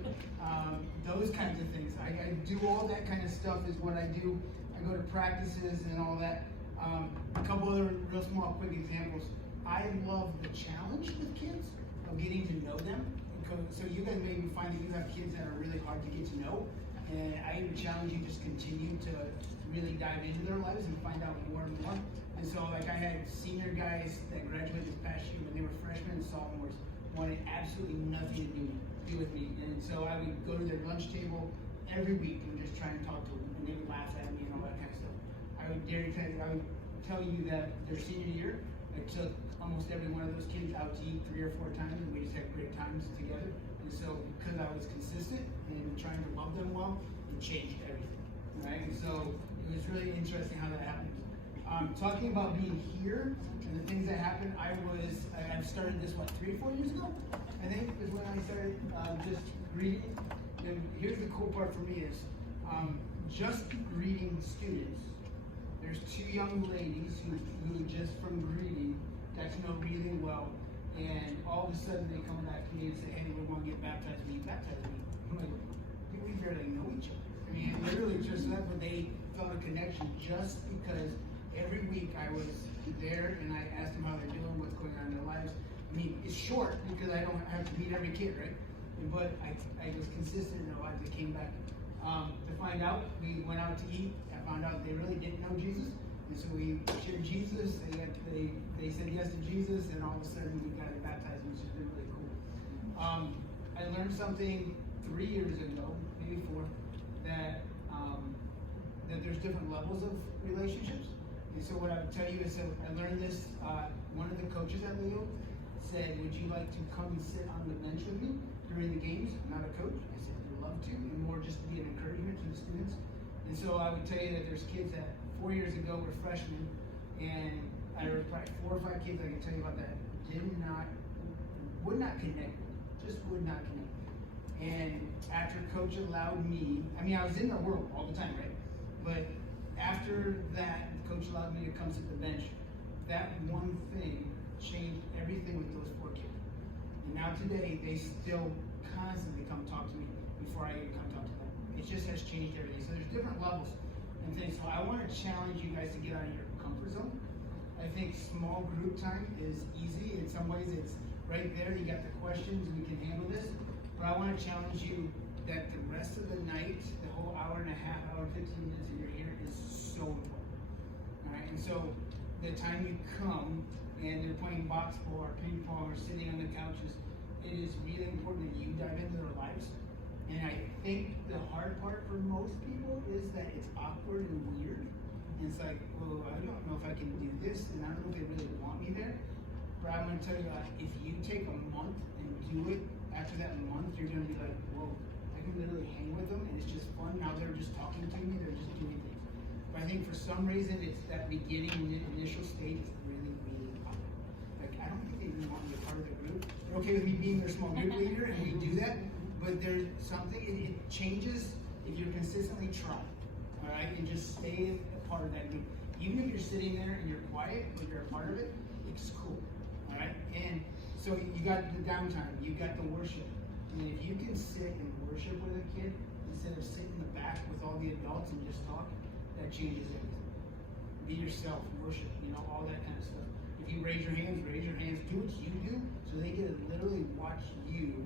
Those kinds of things. I do all that kind of stuff is what I do. I go to practices and all that. A couple other real small quick examples. I love the challenge with kids of getting to know them. So you guys maybe find that you have kids that are really hard to get to know. And I even challenge you just continue to really dive into their lives and find out more and more. And so like I had senior guys that graduated this past year when they were freshmen and sophomores, wanted absolutely nothing to do with me. And so I would go to their lunch table every week and just try and talk to them, and they would laugh at me and all that kind of stuff. I would tell you that their senior year, I took almost every one of those kids out to eat 3 or 4 times, and we just had great times together. And so because I was consistent and trying to love them well, it changed everything, right? And so it was really interesting how that happened. Talking about being here and the things that happened, I've started this, 3 or 4 years ago, I think, is when I started just greeting. And here's the cool part for me is just greeting students. There's 2 young ladies who just from greeting got to know really well, and all of a sudden they come back to me and say, "Hey, we want to get baptized. Will you baptize me?" I'm like, we barely know each other. I mean, literally just that, but they felt a connection just because every week I was there and I asked them how they're doing, what's going on in their lives. I mean, it's short because I don't have to meet every kid, right? But I was consistent in their lives. They came back. To find out, we went out to eat. I found out they really didn't know Jesus. And so we shared Jesus. They said yes to Jesus, and all of a sudden we got baptized, which has been really cool. I learned something 3 years ago, maybe 4, that there's different levels of relationships. And so what I would tell you is that I learned this. One of the coaches at Leo said, "Would you like to come and sit on the bench with me during the games?" I'm not a coach. I said, "I'd love to," and more just to be an encouragement to the students. And so I would tell you that there's kids that 4 years ago were freshmen, and there were probably 4 or 5 kids I can tell you about that would not connect, just would not connect. And after coach allowed me, I mean, I was in their world all the time, right? But after that, coach allowed me to come sit the bench. That one thing changed everything with those 4 kids. And now today, they still constantly come talk to me before I even come talk to them. It just has changed everything. So there's different levels and things. So I want to challenge you guys to get out of your comfort zone. I think small group time is easy. In some ways, it's right there. You got the questions, we can handle this. But I want to challenge you that the rest of the night, the whole hour and a half, hour, 15 minutes that you're here is so important. All right, and so the time you come and they're playing box ball or ping pong or sitting on the couches, it is really important that you dive into their lives. And I think the hard part for most people is that it's awkward and weird. And it's like, well, I don't know if I can do this, and I don't know if they really want me there. But I'm going to tell you, if you take a month and do it, after that month, you're going to be like, whoa, I can literally hang with them, and it's just fun. Now they're just talking to me, they're just doing things. But I think for some reason, it's that beginning, initial stage is really, really awkward. Like, I don't think they even want me a part of the group. They're okay with me being their small group leader, and we do that. But there's something, it changes if you're consistently trying, all right? And just stay a part of that group. Even if you're sitting there and you're quiet, but you're a part of it, it's cool, all right? And so you got the downtime, you got the worship. And if you can sit and worship with a kid instead of sitting in the back with all the adults and just talk, that changes everything. Be yourself, worship, all that kind of stuff. If you raise your hands, do what you do, so they get to literally watch you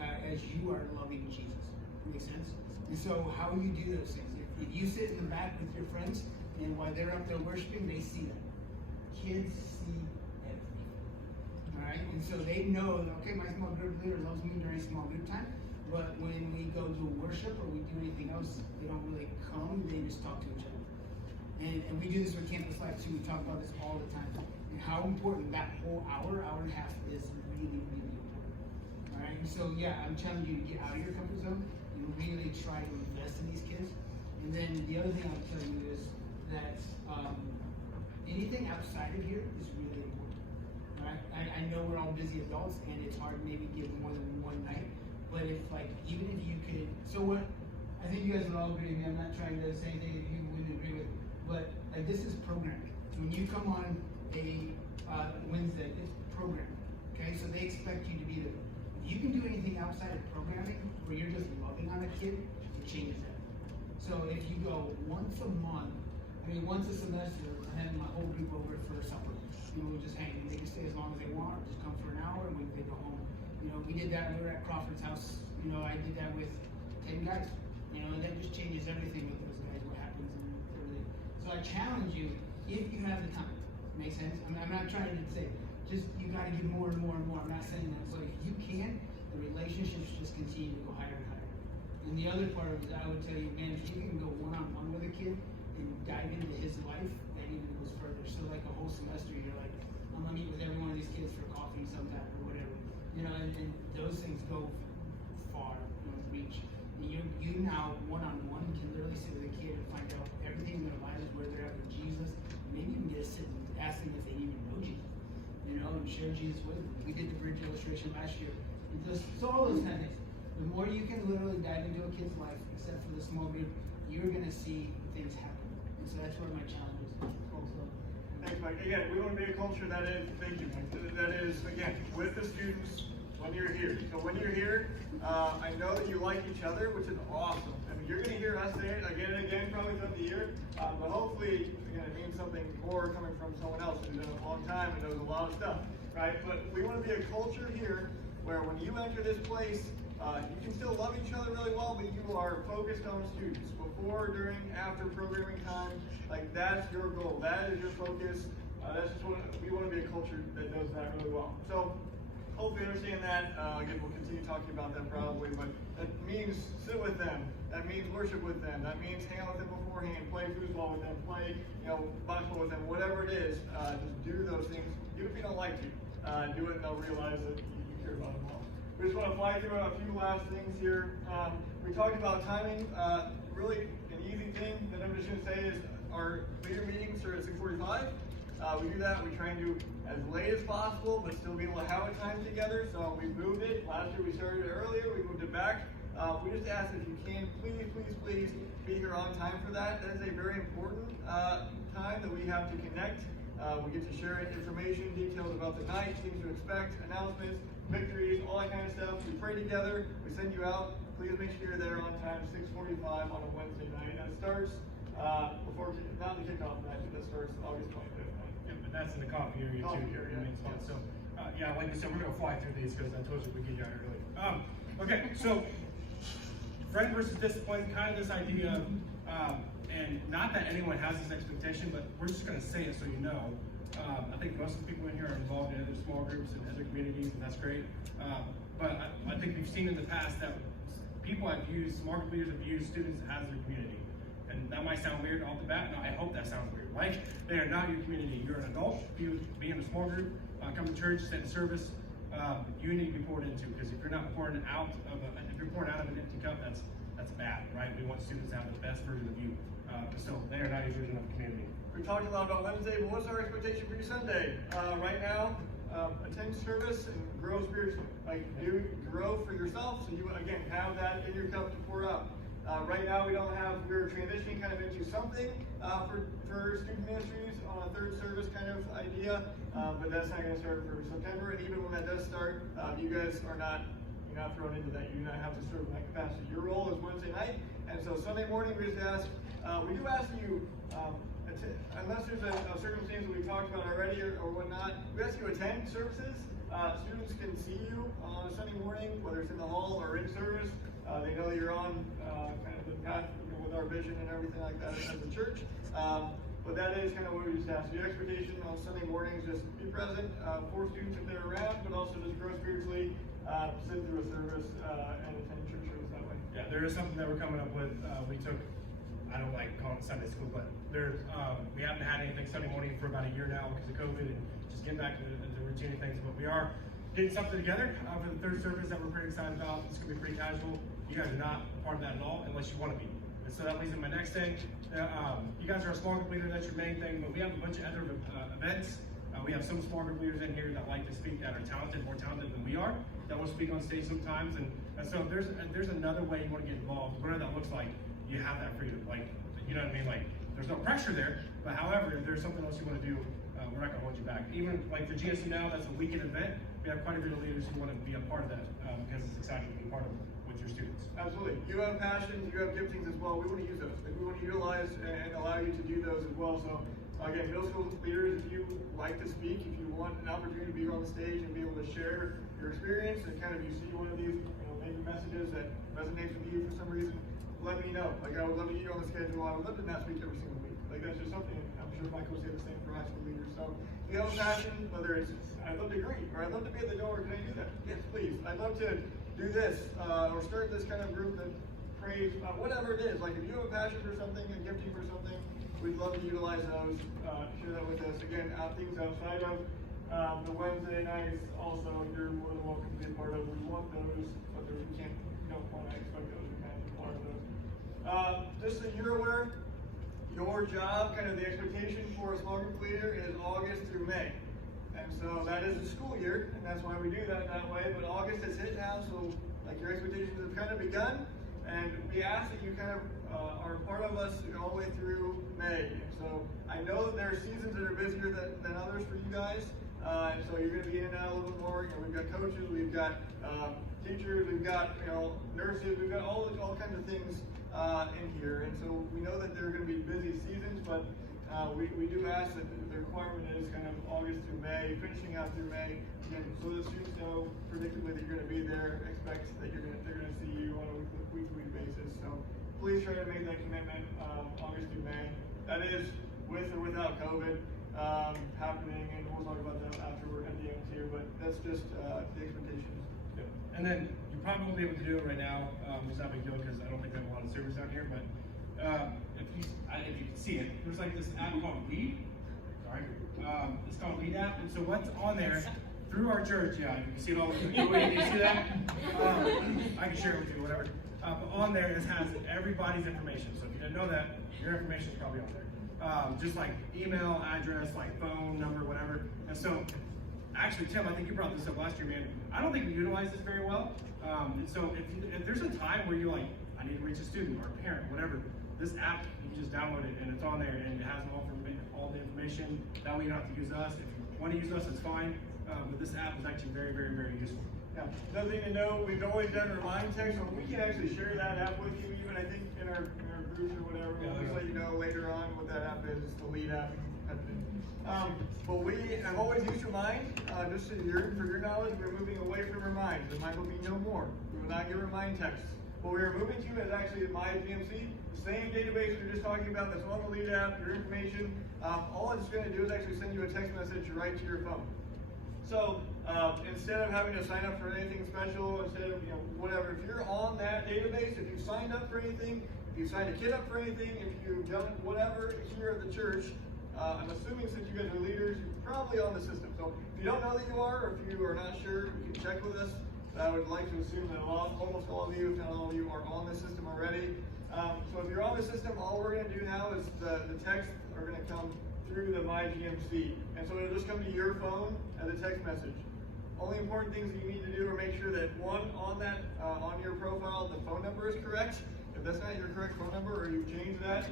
as you are loving Jesus. Make sense? And so how you do those things. If you sit in the back with your friends, and while they're up there worshiping, they see that. Kids see everything. Alright? And so they know that, okay, my small group leader loves me during small group time, but when we go to worship or we do anything else, they don't really come, they just talk to each other. And we do this with Campus Life too. We talk about this all the time. And how important that whole hour and a half is really, really important. Alright? And so yeah, I'm telling you to get out of your comfort zone and really try to invest in these kids. And then the other thing I'll tell you is that anything outside of here is really important. Right? I know we're all busy adults and it's hard to maybe give more than one night, but if even if you could, so what, I think you guys would all agree with me, I'm not trying to say anything that you wouldn't agree with, but this is programming. When you come on a Wednesday, it's programming, okay? So they expect you to be there. If you can do anything outside of programming where you're just loving on a kid, it changes that. So if you go once a month, once a semester, I have my whole group over for supper. We just hang. They can stay as long as they want, or just come for an hour, and they go home. We did that when we were at Crawford's house. I did that with 10 guys. And that just changes everything with those guys, what happens and everything. So I challenge you, if you have the time, make sense? I'm not trying to say, just you got to give more and more and more. I'm not saying that. So if you can, the relationships just continue to go higher and higher. And the other part of it, I would tell you, man, if you can go one-on-one with a kid and dive into his life, that even goes further. So like a whole semester, you're like, I'm gonna meet with every one of these kids for coffee sometime or whatever. And those things go far, reach. And you now one-on-one can literally sit with a kid and find out everything in their lives, where they're at with Jesus. Maybe even get to sit and ask them if they even know Jesus. And share Jesus with them. We did the bridge illustration last year. So all those kind of things. The more you can literally dive into a kid's life, except for the small group, you're gonna see things happen. And so that's where my challenge is. Thanks, Mike. Again, we want to be a culture that is, thank you, Mike, that is, again, with the students when you're here. So when you're here, I know that you like each other, which is awesome. You're going to hear us say it again and again probably throughout the year, but hopefully, again, it means something more coming from someone else who's done it a long time and knows a lot of stuff, right? But we want to be a culture here where when you enter this place, you can still love each other really well, but you are focused on students. Before, during, after programming time, that's your goal. That is your focus. That's just what we want to be, a culture that does that really well. So hopefully you understand that. Again, we'll continue talking about that probably, but that means sit with them. That means worship with them. That means hang out with them beforehand, play foosball with them, play basketball with them, whatever it is. Just do those things. Even if you don't like to, do it and they'll realize that you care about them all. We just want to fly through a few last things here. We talked about timing. Really, an easy thing that I'm just going to say is our leader meetings are at 6:45. We do that. We try and do as late as possible, but still be able to have a time together. So we moved it. Last year we started it earlier. We moved it back. We just ask if you can, please be here on time for that. That is a very important time that we have to connect. We get to share information, details about the night, things to expect, announcements, victories, all that kind of stuff. We pray together. We send you out. Please make sure you're there on time, 6:45 on a Wednesday night. That starts before, not the kickoff night, but that starts August 25th night. Yeah, but that's in the coffee area too. Coffee area, Main spot. yes. So, yeah, like I said, we're gonna fly through these because I told you we get you out early. Okay, so friend versus discipline, kind of this idea of, and not that anyone has this expectation, but we're just gonna say it so you know. I think most of the people in here are involved in other small groups and other communities, and that's great. But I think we've seen in the past that people have used, small group leaders have used students as their community. And that might sound weird off the bat. No, I hope that sounds weird. Like, they are not your community. You're an adult. You be in a small group, come to church, sit in service. You need to be poured into, because if you're not pouring out of an empty cup, that's bad, right? We want students to have the best version of you. So they are not your version of the community. We talked a lot about Wednesday, but what's our expectation for your Sunday? Right now, attend service and grow spiritually. Do grow for yourself, so you again have that in your cup to pour out. Right now, we're transitioning kind of into something for student ministries on a third service kind of idea, but that's not going to start for September. And even when that does start, you guys are not You're not thrown into that. You do not have to serve in that capacity. Your role is Wednesday night, and so Sunday morning we just ask, we do ask you, unless there's a circumstance that we've talked about already or whatnot, we ask you to attend services. Students can see you on a Sunday morning, whether it's in the hall or in service. They know that you're on kind of the path, you know, with our vision and everything like that as a church. But that is kind of what we just ask. Your expectation on Sunday mornings, just be present for students if they're around, but also just grow spiritually, sit through a service and attend church service that way. Yeah, there is something that we're coming up with. We took, I don't like calling it Sunday school, but there's, we haven't had anything Sunday morning for about a year now because of COVID and just getting back to the routine of things. But we are getting something together for the third service that we're pretty excited about. It's going to be pretty casual. You guys are not part of that at all unless you want to be. And so that leads to my next thing. You guys are a small group leader, that's your main thing, but we have a bunch of other events. We have some small group leaders in here that like to speak, that are talented, more talented than we are, that will speak on stage sometimes. And so if there's another way you want to get involved, whatever that looks like, you have that freedom. Like, you know what I mean? Like, there's no pressure there, but however, if there's something else you want to do, we're not going to hold you back. Even like for GSU now, that's a weekend event. We have quite a bit of leaders who want to be a part of that because it's exciting to be part of with your students. Absolutely. You have passions, you have giftings as well. We want to use those. Like, we want to utilize and allow you to do those as well. So again, middle school leaders, if you like to speak, if you want an opportunity to be on the stage and be able to share your experience, and kind of you see one of these, you know, maybe messages that resonates with you for some reason, let me know. Like, I would love to get you on the schedule. I would love to not speak every single week. Like, that's just something, I'm sure Michael will say the same for high school leaders. So if you have a passion, whether it's, I'd love to greet, or I'd love to be at the door, can I do that? Yes, please. I'd love to do this, or start this kind of group that prays, whatever it is. Like, if you have a passion for something, a gifting for something, we'd love to utilize those, share that with us. Again, things outside of the Wednesday nights, also, you're more than welcome to be a part of. We want those, but we can't, you don't want to expect those, we can't be part of those. Just so you're aware, your job, kind of the expectation for a small group leader is August through May. And so that is the school year, and that's why we do that way. But August has hit now, so like your expectations have kind of begun. And we ask that you kind of are part of us all the way through May. And so I know that there are seasons that are busier than others for you guys. And so you're going to be in and out a little bit more. You know, we've got coaches, we've got teachers, we've got, you know, nurses, we've got all kinds of things in here. And so we know that there are going to be busy seasons, but we do ask that the requirement is kind of August through May, finishing out through May, again, so the students know predictably that you're going to be there, expect that they're going to see you on a week-to-week basis. So please try to make that commitment August through May. That is with or without COVID happening, and we'll talk about that after we're at the end too, but that's just the expectations. Yep. And then you probably won't be able to do it right now. It's not a big deal because I don't think they have a lot of servers out here, but if you can see it, there's like this app called Lead. Sorry. It's called Lead app. And so what's on there through our church, yeah, you can see it all. You see that? I can share it with you, whatever. But on there, it has everybody's information. So if you didn't know that, your information is probably on there. Just like email, address, like phone number, whatever. And so, actually, Tim, I think you brought this up last year, man. I don't think we utilize this very well. And so if there's a time where you're like, I need to reach a student or a parent, whatever, this app, you can just download it and it's on there and it has all the information. That way you don't have to use us. If you want to use us, it's fine. But this app is actually very, very, very useful. Yeah, another thing to know, we've always done remind text, so we can actually share that app with you, even I think in our groups or whatever. We'll just let you know later on what that app is. It's the Lead app. But we have always used Remind. Just for your knowledge, we're moving away from Remind. Remind will be no more. We will not get Remind texts. What we are moving to is actually My GMC, the same database we were just talking about that's on the Lead app, your information. All it's going to do is actually send you a text message right to your phone. So instead of having to sign up for anything special, instead of, you know, whatever, if you're on that database, if you've signed up for anything, if you've signed a kid up for anything, if you've done whatever here at the church, I'm assuming since you guys are leaders, you're probably on the system. So if you don't know that you are, or if you are not sure, you can check with us. I would like to assume that almost all of you, if not all of you, are on the system already. So if you're on the system, all we're going to do now is the texts are going to come through the My GMC. And so it'll just come to your phone as a text message. Only important things that you need to do are make sure that one, on that, on your profile, the phone number is correct. If that's not your correct phone number or you've changed that,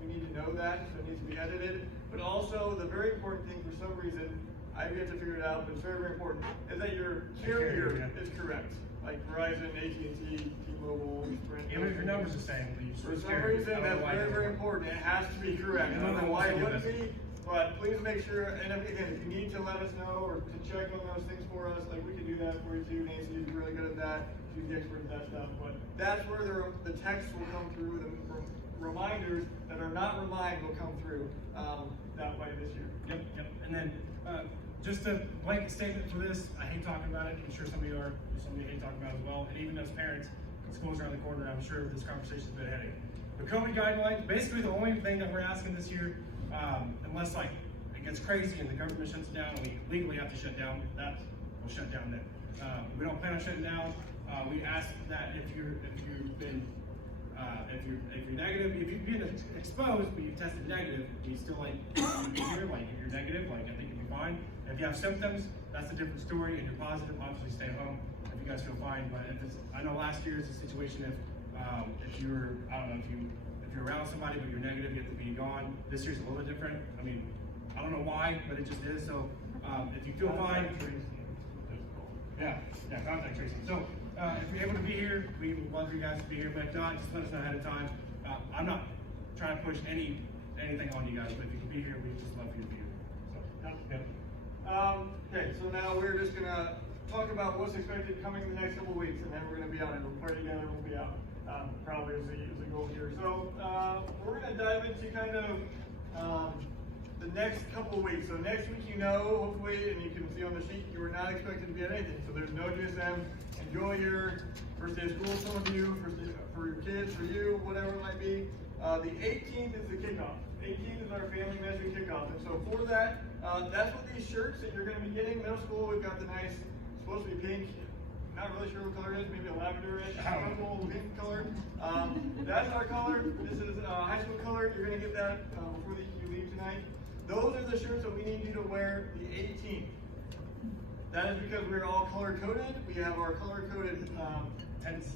we need to know that, so it needs to be edited. But also, the very important thing for some reason, I've yet to figure it out, but it's very, very important, is that your carrier is correct. like Verizon, AT&T, T-Mobile, Sprint. Even if your number's the same, please. For some reason, that's very, very important. It has to be correct. I don't know why it wouldn't be, but please make sure, and again, if you need to let us know or to check on those things for us, like we can do that for you too. Nancy is really good at that. She's the expert at that stuff. But that's where the text will come through, the reminders that are not remind will come through that way this year. Yep. And then just a blanket statement for this. I hate talking about it. I'm sure some of you hate talking about it as well. And even as parents, school's around the corner. I'm sure this conversation's been a headache. The COVID guidelines, basically the only thing that we're asking this year, unless like it gets crazy and the government shuts it down and we legally have to shut down, that will shut down then. We don't plan on shutting down. We ask that if you're negative, if you've been exposed but you've tested negative, you still like here, like if you're negative, like I think you'll be fine. If you have symptoms, that's a different story. And you're positive, obviously stay home if you guys feel fine. But if it's, I know last year is a situation if you're, I don't know, if you're around somebody but you're negative, you have to be gone. This year's a little bit different. I mean, I don't know why, but it just is. So if you feel fine, yeah, contact tracing. So if you're able to be here, we would love for you guys to be here. But if not, just let us know ahead of time. I'm not trying to push anything on you guys, but if you can be here, we'd just love for you to be here. So, yeah. Okay, so now we're just gonna talk about what's expected coming in the next couple of weeks, and then we're gonna be out and we'll play together. We'll be out probably as a goal here. So we're gonna dive into kind of the next couple of weeks. So next week, hopefully, and you can see on the sheet, you are not expected to be at anything. So there's no GSM. Enjoy your first day of school, some of you, first day for your kids, for you, whatever it might be. The 18th is the kickoff. 18th is our family ministry kickoff. And so for that, that's what these shirts that you're going to be getting. Middle school, we've got the nice, supposed to be pink. Not really sure what color it is, maybe a lavender-ish, purple, pink color. That's our color. This is high school color. You're going to get that before you leave tonight. Those are the shirts that we need you to wear the 18th. That is because we're all color-coded. We have our color-coded tents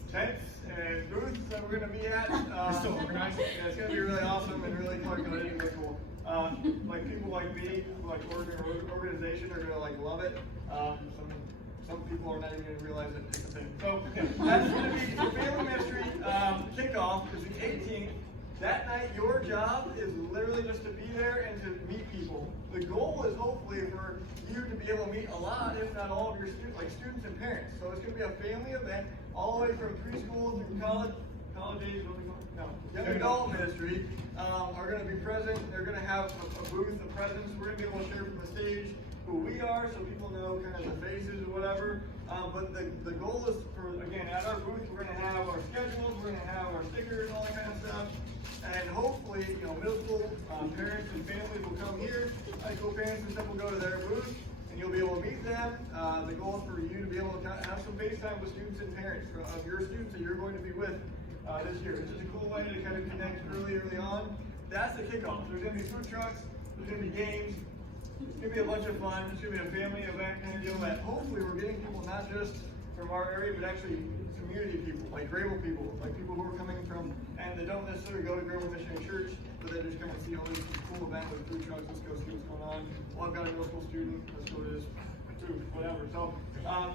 and booths that we're going to be at. We're still organized. Yeah, it's going to be really awesome and really color-coded and really cool. Like people like me, like organization, are going to like love it. Some people are not even going to realize that it's a thing. So that's going to be the family ministry kickoff is the 18th. That night, your job is literally just to be there and to meet people. The goal is hopefully for you to be able to meet a lot, if not all of your students, like students and parents. So it's going to be a family event all the way from preschool through college age, young adult ministry are going to be present. They're going to have a booth, a presence. We're going to be able to share from the stage who we are so people know kind of the faces or whatever. But the goal is for, again, at our booth, we're going to have our schedules, we're going to have our stickers, all that kind of stuff. And hopefully, middle school parents and families will come here. High school parents and stuff will go to their booth, and you'll be able to meet them. The goal is for you to be able to have some FaceTime with students and parents of your students that you're going to be with this year. It's just a cool way to kind of connect early on. That's the kickoff. There's going to be food trucks. There's going to be games. It's going to be a bunch of fun. It's going to be a family event kind of deal that hopefully we're getting people not just from our area, but actually community people, like Grable people, like people who are coming from, and they don't necessarily go to Grable Missionary Church, but they just come and see all this cool event with food trucks. Let's go see what's going on. Well, I've got a middle school student. Let's go to this food, whatever. So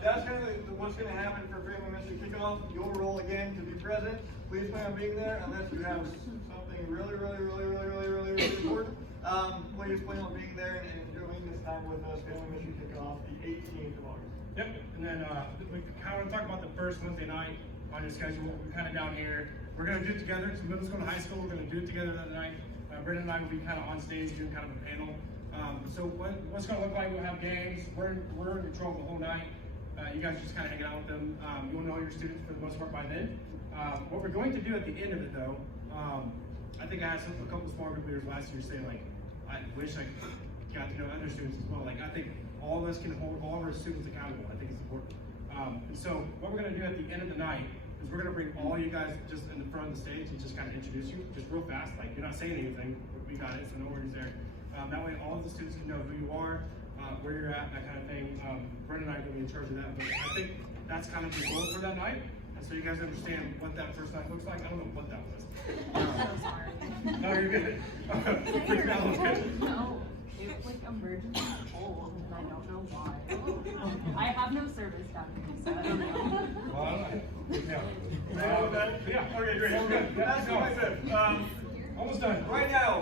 that's kind of what's going to happen for family ministry kickoff. Your role again to be present. Please plan on being there unless you have something really important. Please plan on being there and enjoying this time with us. Family ministry kickoff the 18th of August. Yep, and then we kind of want to talk about the first Wednesday night on your schedule. We're kind of down here. We're going to do it together. It's middle school and high school. We're going to do it together that night. Brendan and I will be kind of on stage doing kind of a panel. So what's going to look like? We'll have games. We're in control the whole night. You guys just kind of hanging out with them. You'll know your students for the most part by then. What we're going to do at the end of it, though, I think I had a couple small group leaders last year say, like, I wish I got to know other students as well. Like, I think all of us can hold all of our students accountable. I think it's important. And so what we're going to do at the end of the night is we're going to bring all you guys just in the front of the stage and just kind of introduce you, just real fast. Like, you're not saying anything. We got it, so no worries there. That way all of the students can know who you are, where you're at, that kind of thing. Brendan and I are going to be in charge of that. But I think that's kind of the goal for that night. And so you guys understand what that first night looks like. I don't know what that was. I'm so sorry. No, you're good. Freaked out a little bit. No. It like emergency cold, and I don't know why. I have no service down here, so I don't know. Well, I don't know. Yeah. Okay, great. All good. Yeah, That's go. what I said. Almost done. Right now,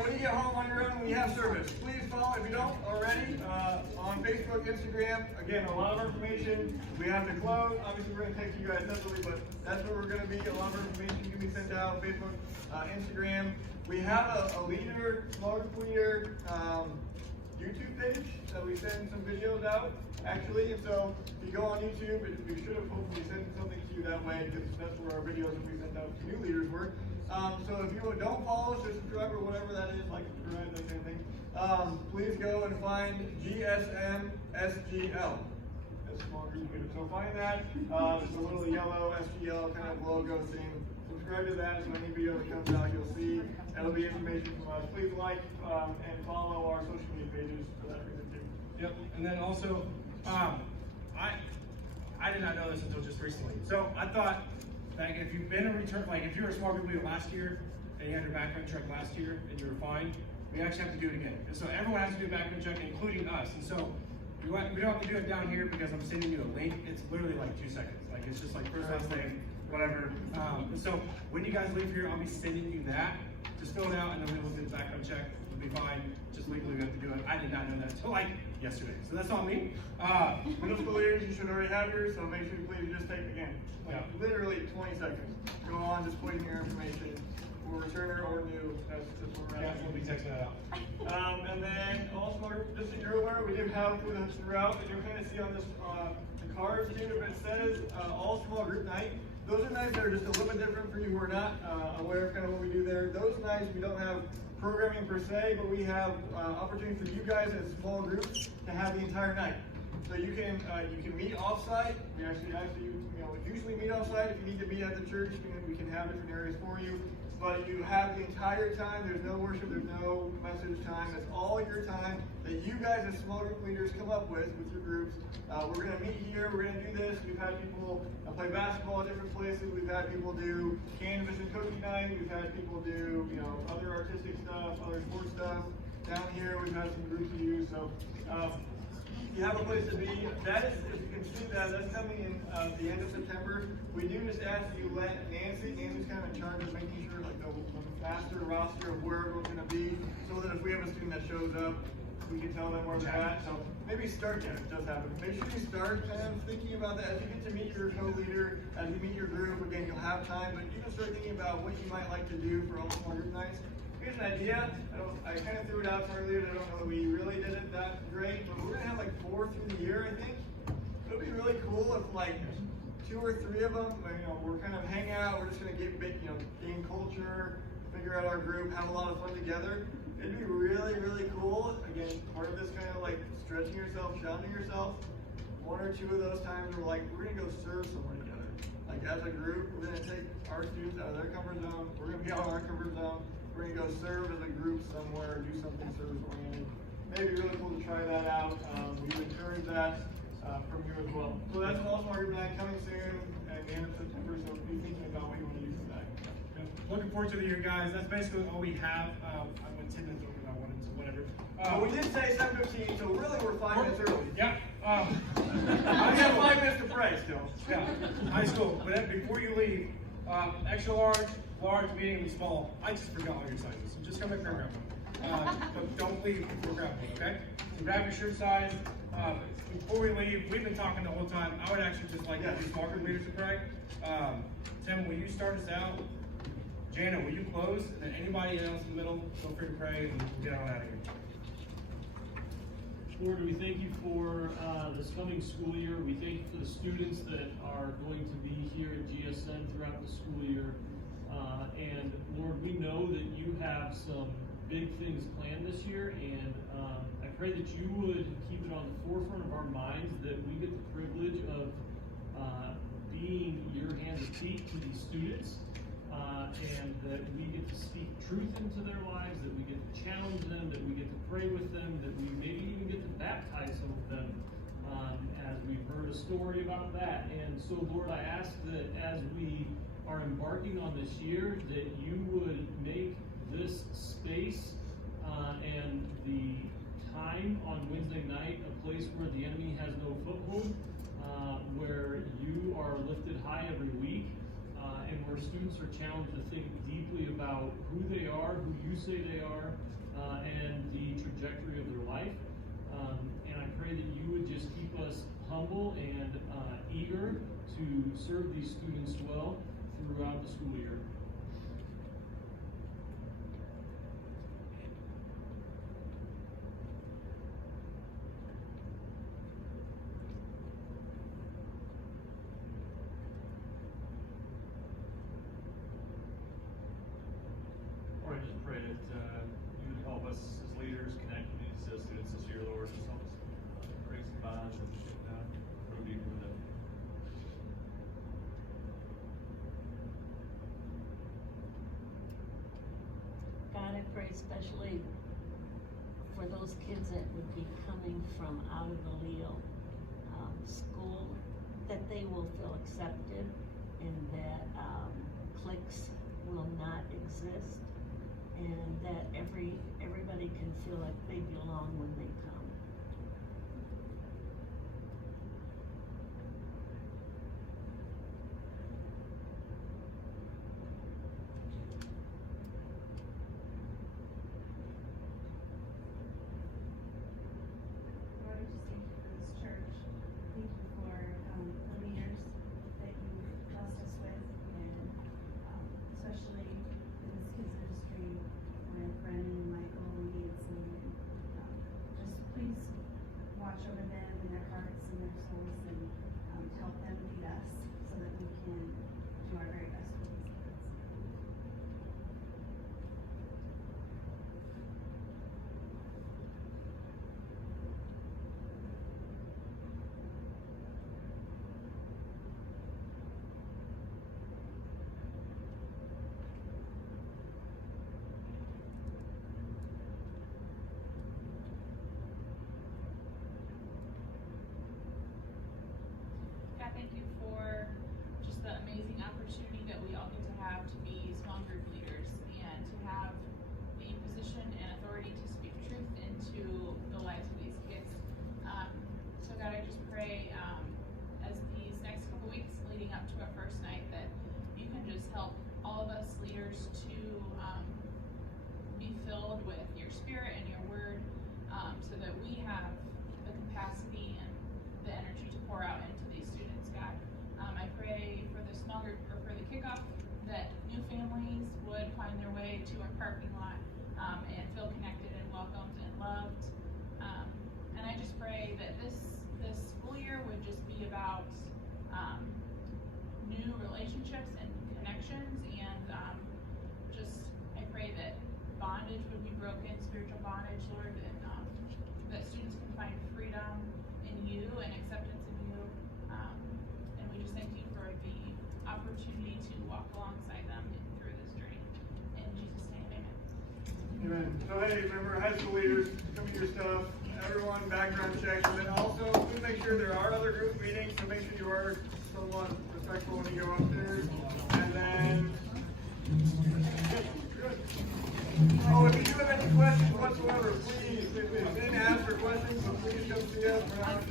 when you get home on your own, when you have service, please follow, if you don't already, on Facebook, Instagram. Again, a lot of information. We have to close. Obviously, we're going to text you guys separately, but that's where we're going to be. A lot of information can be sent out, Facebook, Instagram. We have a leader, small group leader, YouTube page that we send some videos out, actually. And so if you go on YouTube, we should have hopefully sent something to you that way, because that's where our videos that we sent out to new leaders were. So if you don't follow us or subscribe or whatever that is, like subscribe, that kind of thing, please go and find GSM SGL. That's a small group leader. So find that. It's a little yellow SGL kind of logo thing. Subscribe to that, so any video that comes out, you'll see. That'll be information from us. Please like and follow our social media pages for that reason too. Yep. And then also, I did not know this until just recently. So I thought, like, if you've been a return, like if you were a small group leader last year and you had your background check last year and you were fine, we actually have to do it again. And so everyone has to do a background check, including us. And so we don't have to do it down here because I'm sending you a link. It's literally like 2 seconds. Like it's just like first, last name, whatever. And so when you guys leave here, I'll be sending you that. Just fill it out, and then we'll do the background check. It'll be fine. Just legally we have to do it. I did not know that until like yesterday. So that's on me. Middle school leaders, you should already have yours, so make sure you please just take it again. Like literally 20 seconds. Go on, just put in your information. For returner or new, that's just what we're Yeah, asking. we'll be texting that out. And then also, just so you're aware, we do have throughout, and you'll kind of see on this the cards too, if it says all small group night. Those are nights that are just a little bit different for you who are not aware of kind of what we do there. Those nights we don't have programming per se, but we have opportunity for you guys as small groups to have the entire night. So you can meet offsite. We actually usually meet offsite. If you need to meet at the church, we can have different areas for you. But you have the entire time. There's no worship. There's no message time. It's all your time that you guys as small group leaders come up with your groups. We're going to meet here. We're going to do this. We've had people play basketball at different places. We've had people do canvas and cookie night. We've had people do other artistic stuff, other sports stuff. Down here, we've had some groups to use. So you have a place to be. That is, if you can see that's coming in the end of September. We do just ask that you let Nancy's kind of in charge of making sure like the master roster of where everyone's going to be, so that if we have a student that shows up, we can tell them where they're at. So maybe start, yeah, it does happen. Make sure you start kind of thinking about that as you get to meet your co-leader, as you meet your group. Again, you'll have time, but even start thinking about what you might like to do for all small group nights. Here's an idea. I kind of threw it out to our leaders. I don't know that we really did it that great, but we're gonna have like 4 through the year, I think. It would be really cool if like 2 or 3 of them, we're kind of hang out. We're just gonna get big, gain culture, figure out our group, have a lot of fun together. It'd be really, really cool. Again, part of this kind of like stretching yourself, challenging yourself. 1 or 2 of those times we're like, we're gonna go serve somewhere together. Like as a group, we're gonna take our students out of their comfort zone. We're gonna be out of our comfort zone. We're gonna go serve as a group somewhere, do something service oriented. Maybe really cool to try that out. We would encourage that from you as well. So that's an all small group night coming soon at the end of September. So be thinking about what you want to use for that. Looking forward to the year, guys. That's basically all we have. I went 10 minutes over than I wanted, so whatever. We did say 7:15, so really we're 5 minutes early. Yeah. I got 5 minutes to pray still. Yeah. High school. But before you leave, extra large, medium, and small. I just forgot all your sizes, so just come back and grab one. But don't leave before grab one, okay? So grab your shirt size. Before we leave, we've been talking the whole time. I would actually just like to do small group leaders to pray. Tim, will you start us out? Jana, will you close? And then anybody else in the middle, feel free to pray and we'll get on out of here. Lord, we thank you for this coming school year. We thank you for the students that are going to be here at GSN throughout the school year. And Lord, we know that you have some big things planned this year, and I pray that you would keep it on the forefront of our minds, that we get the privilege of being your hands and feet to these students, and that we get to speak truth into their lives, that we get to challenge them, that we get to pray with them, that we maybe even get to baptize some of them, as we've heard a story about that. And so, Lord, I ask that as we are embarking on this year, that you would make this space and the time on Wednesday night, a place where the enemy has no foothold, where you are lifted high every week, and where students are challenged to think deeply about who they are, who you say they are, and the trajectory of their life. And I pray that you would just keep us humble and eager to serve these students well throughout the school year. Lord, I just pray that you would help us as leaders connect with these students this year, Lord. Just help us break some bonds and grow deeper with them. God, I pray especially for those kids that would be coming from out of the Leo school, that they will feel accepted and that cliques will not exist, and that everybody can feel like they belong when they come. Lord, I just thank you for this church. Thank you for the leaders that you blessed us with, and especially in this kids ministry with Brandon and Michael and Nancy. And just please watch over them and their hearts and their souls, and help them lead us so that we can do our very best for these kids. God, thank you for just the amazing opportunity that we all get to have to be small group leaders and to have the position and authority to speak truth into the lives of these kids. So God, I just pray as these next couple weeks leading up to our first night, that you can just help all of us leaders to be filled with your spirit and your word, so that we have the capacity and the energy to pour out into these students, God. I pray for the small group, or for the kickoff, that new families would find their way to our parking lot and feel connected and welcomed and loved. And I just pray that this school year would just be about new relationships and connections, and I pray that bondage would be broken, spiritual bondage, Lord, and that students can find freedom in you and acceptance in you. And we just thank you for the opportunity to walk alongside them through this journey. In Jesus' name, amen. Amen. So hey, remember, high school leaders, come with your stuff, everyone, background checks, and then also please make sure there are other group meetings, so make sure you are somewhat respectful when you go upstairs. And then, good. Oh, if you do have any questions whatsoever, please, didn't ask for questions, but please come see us. We're not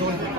Okay.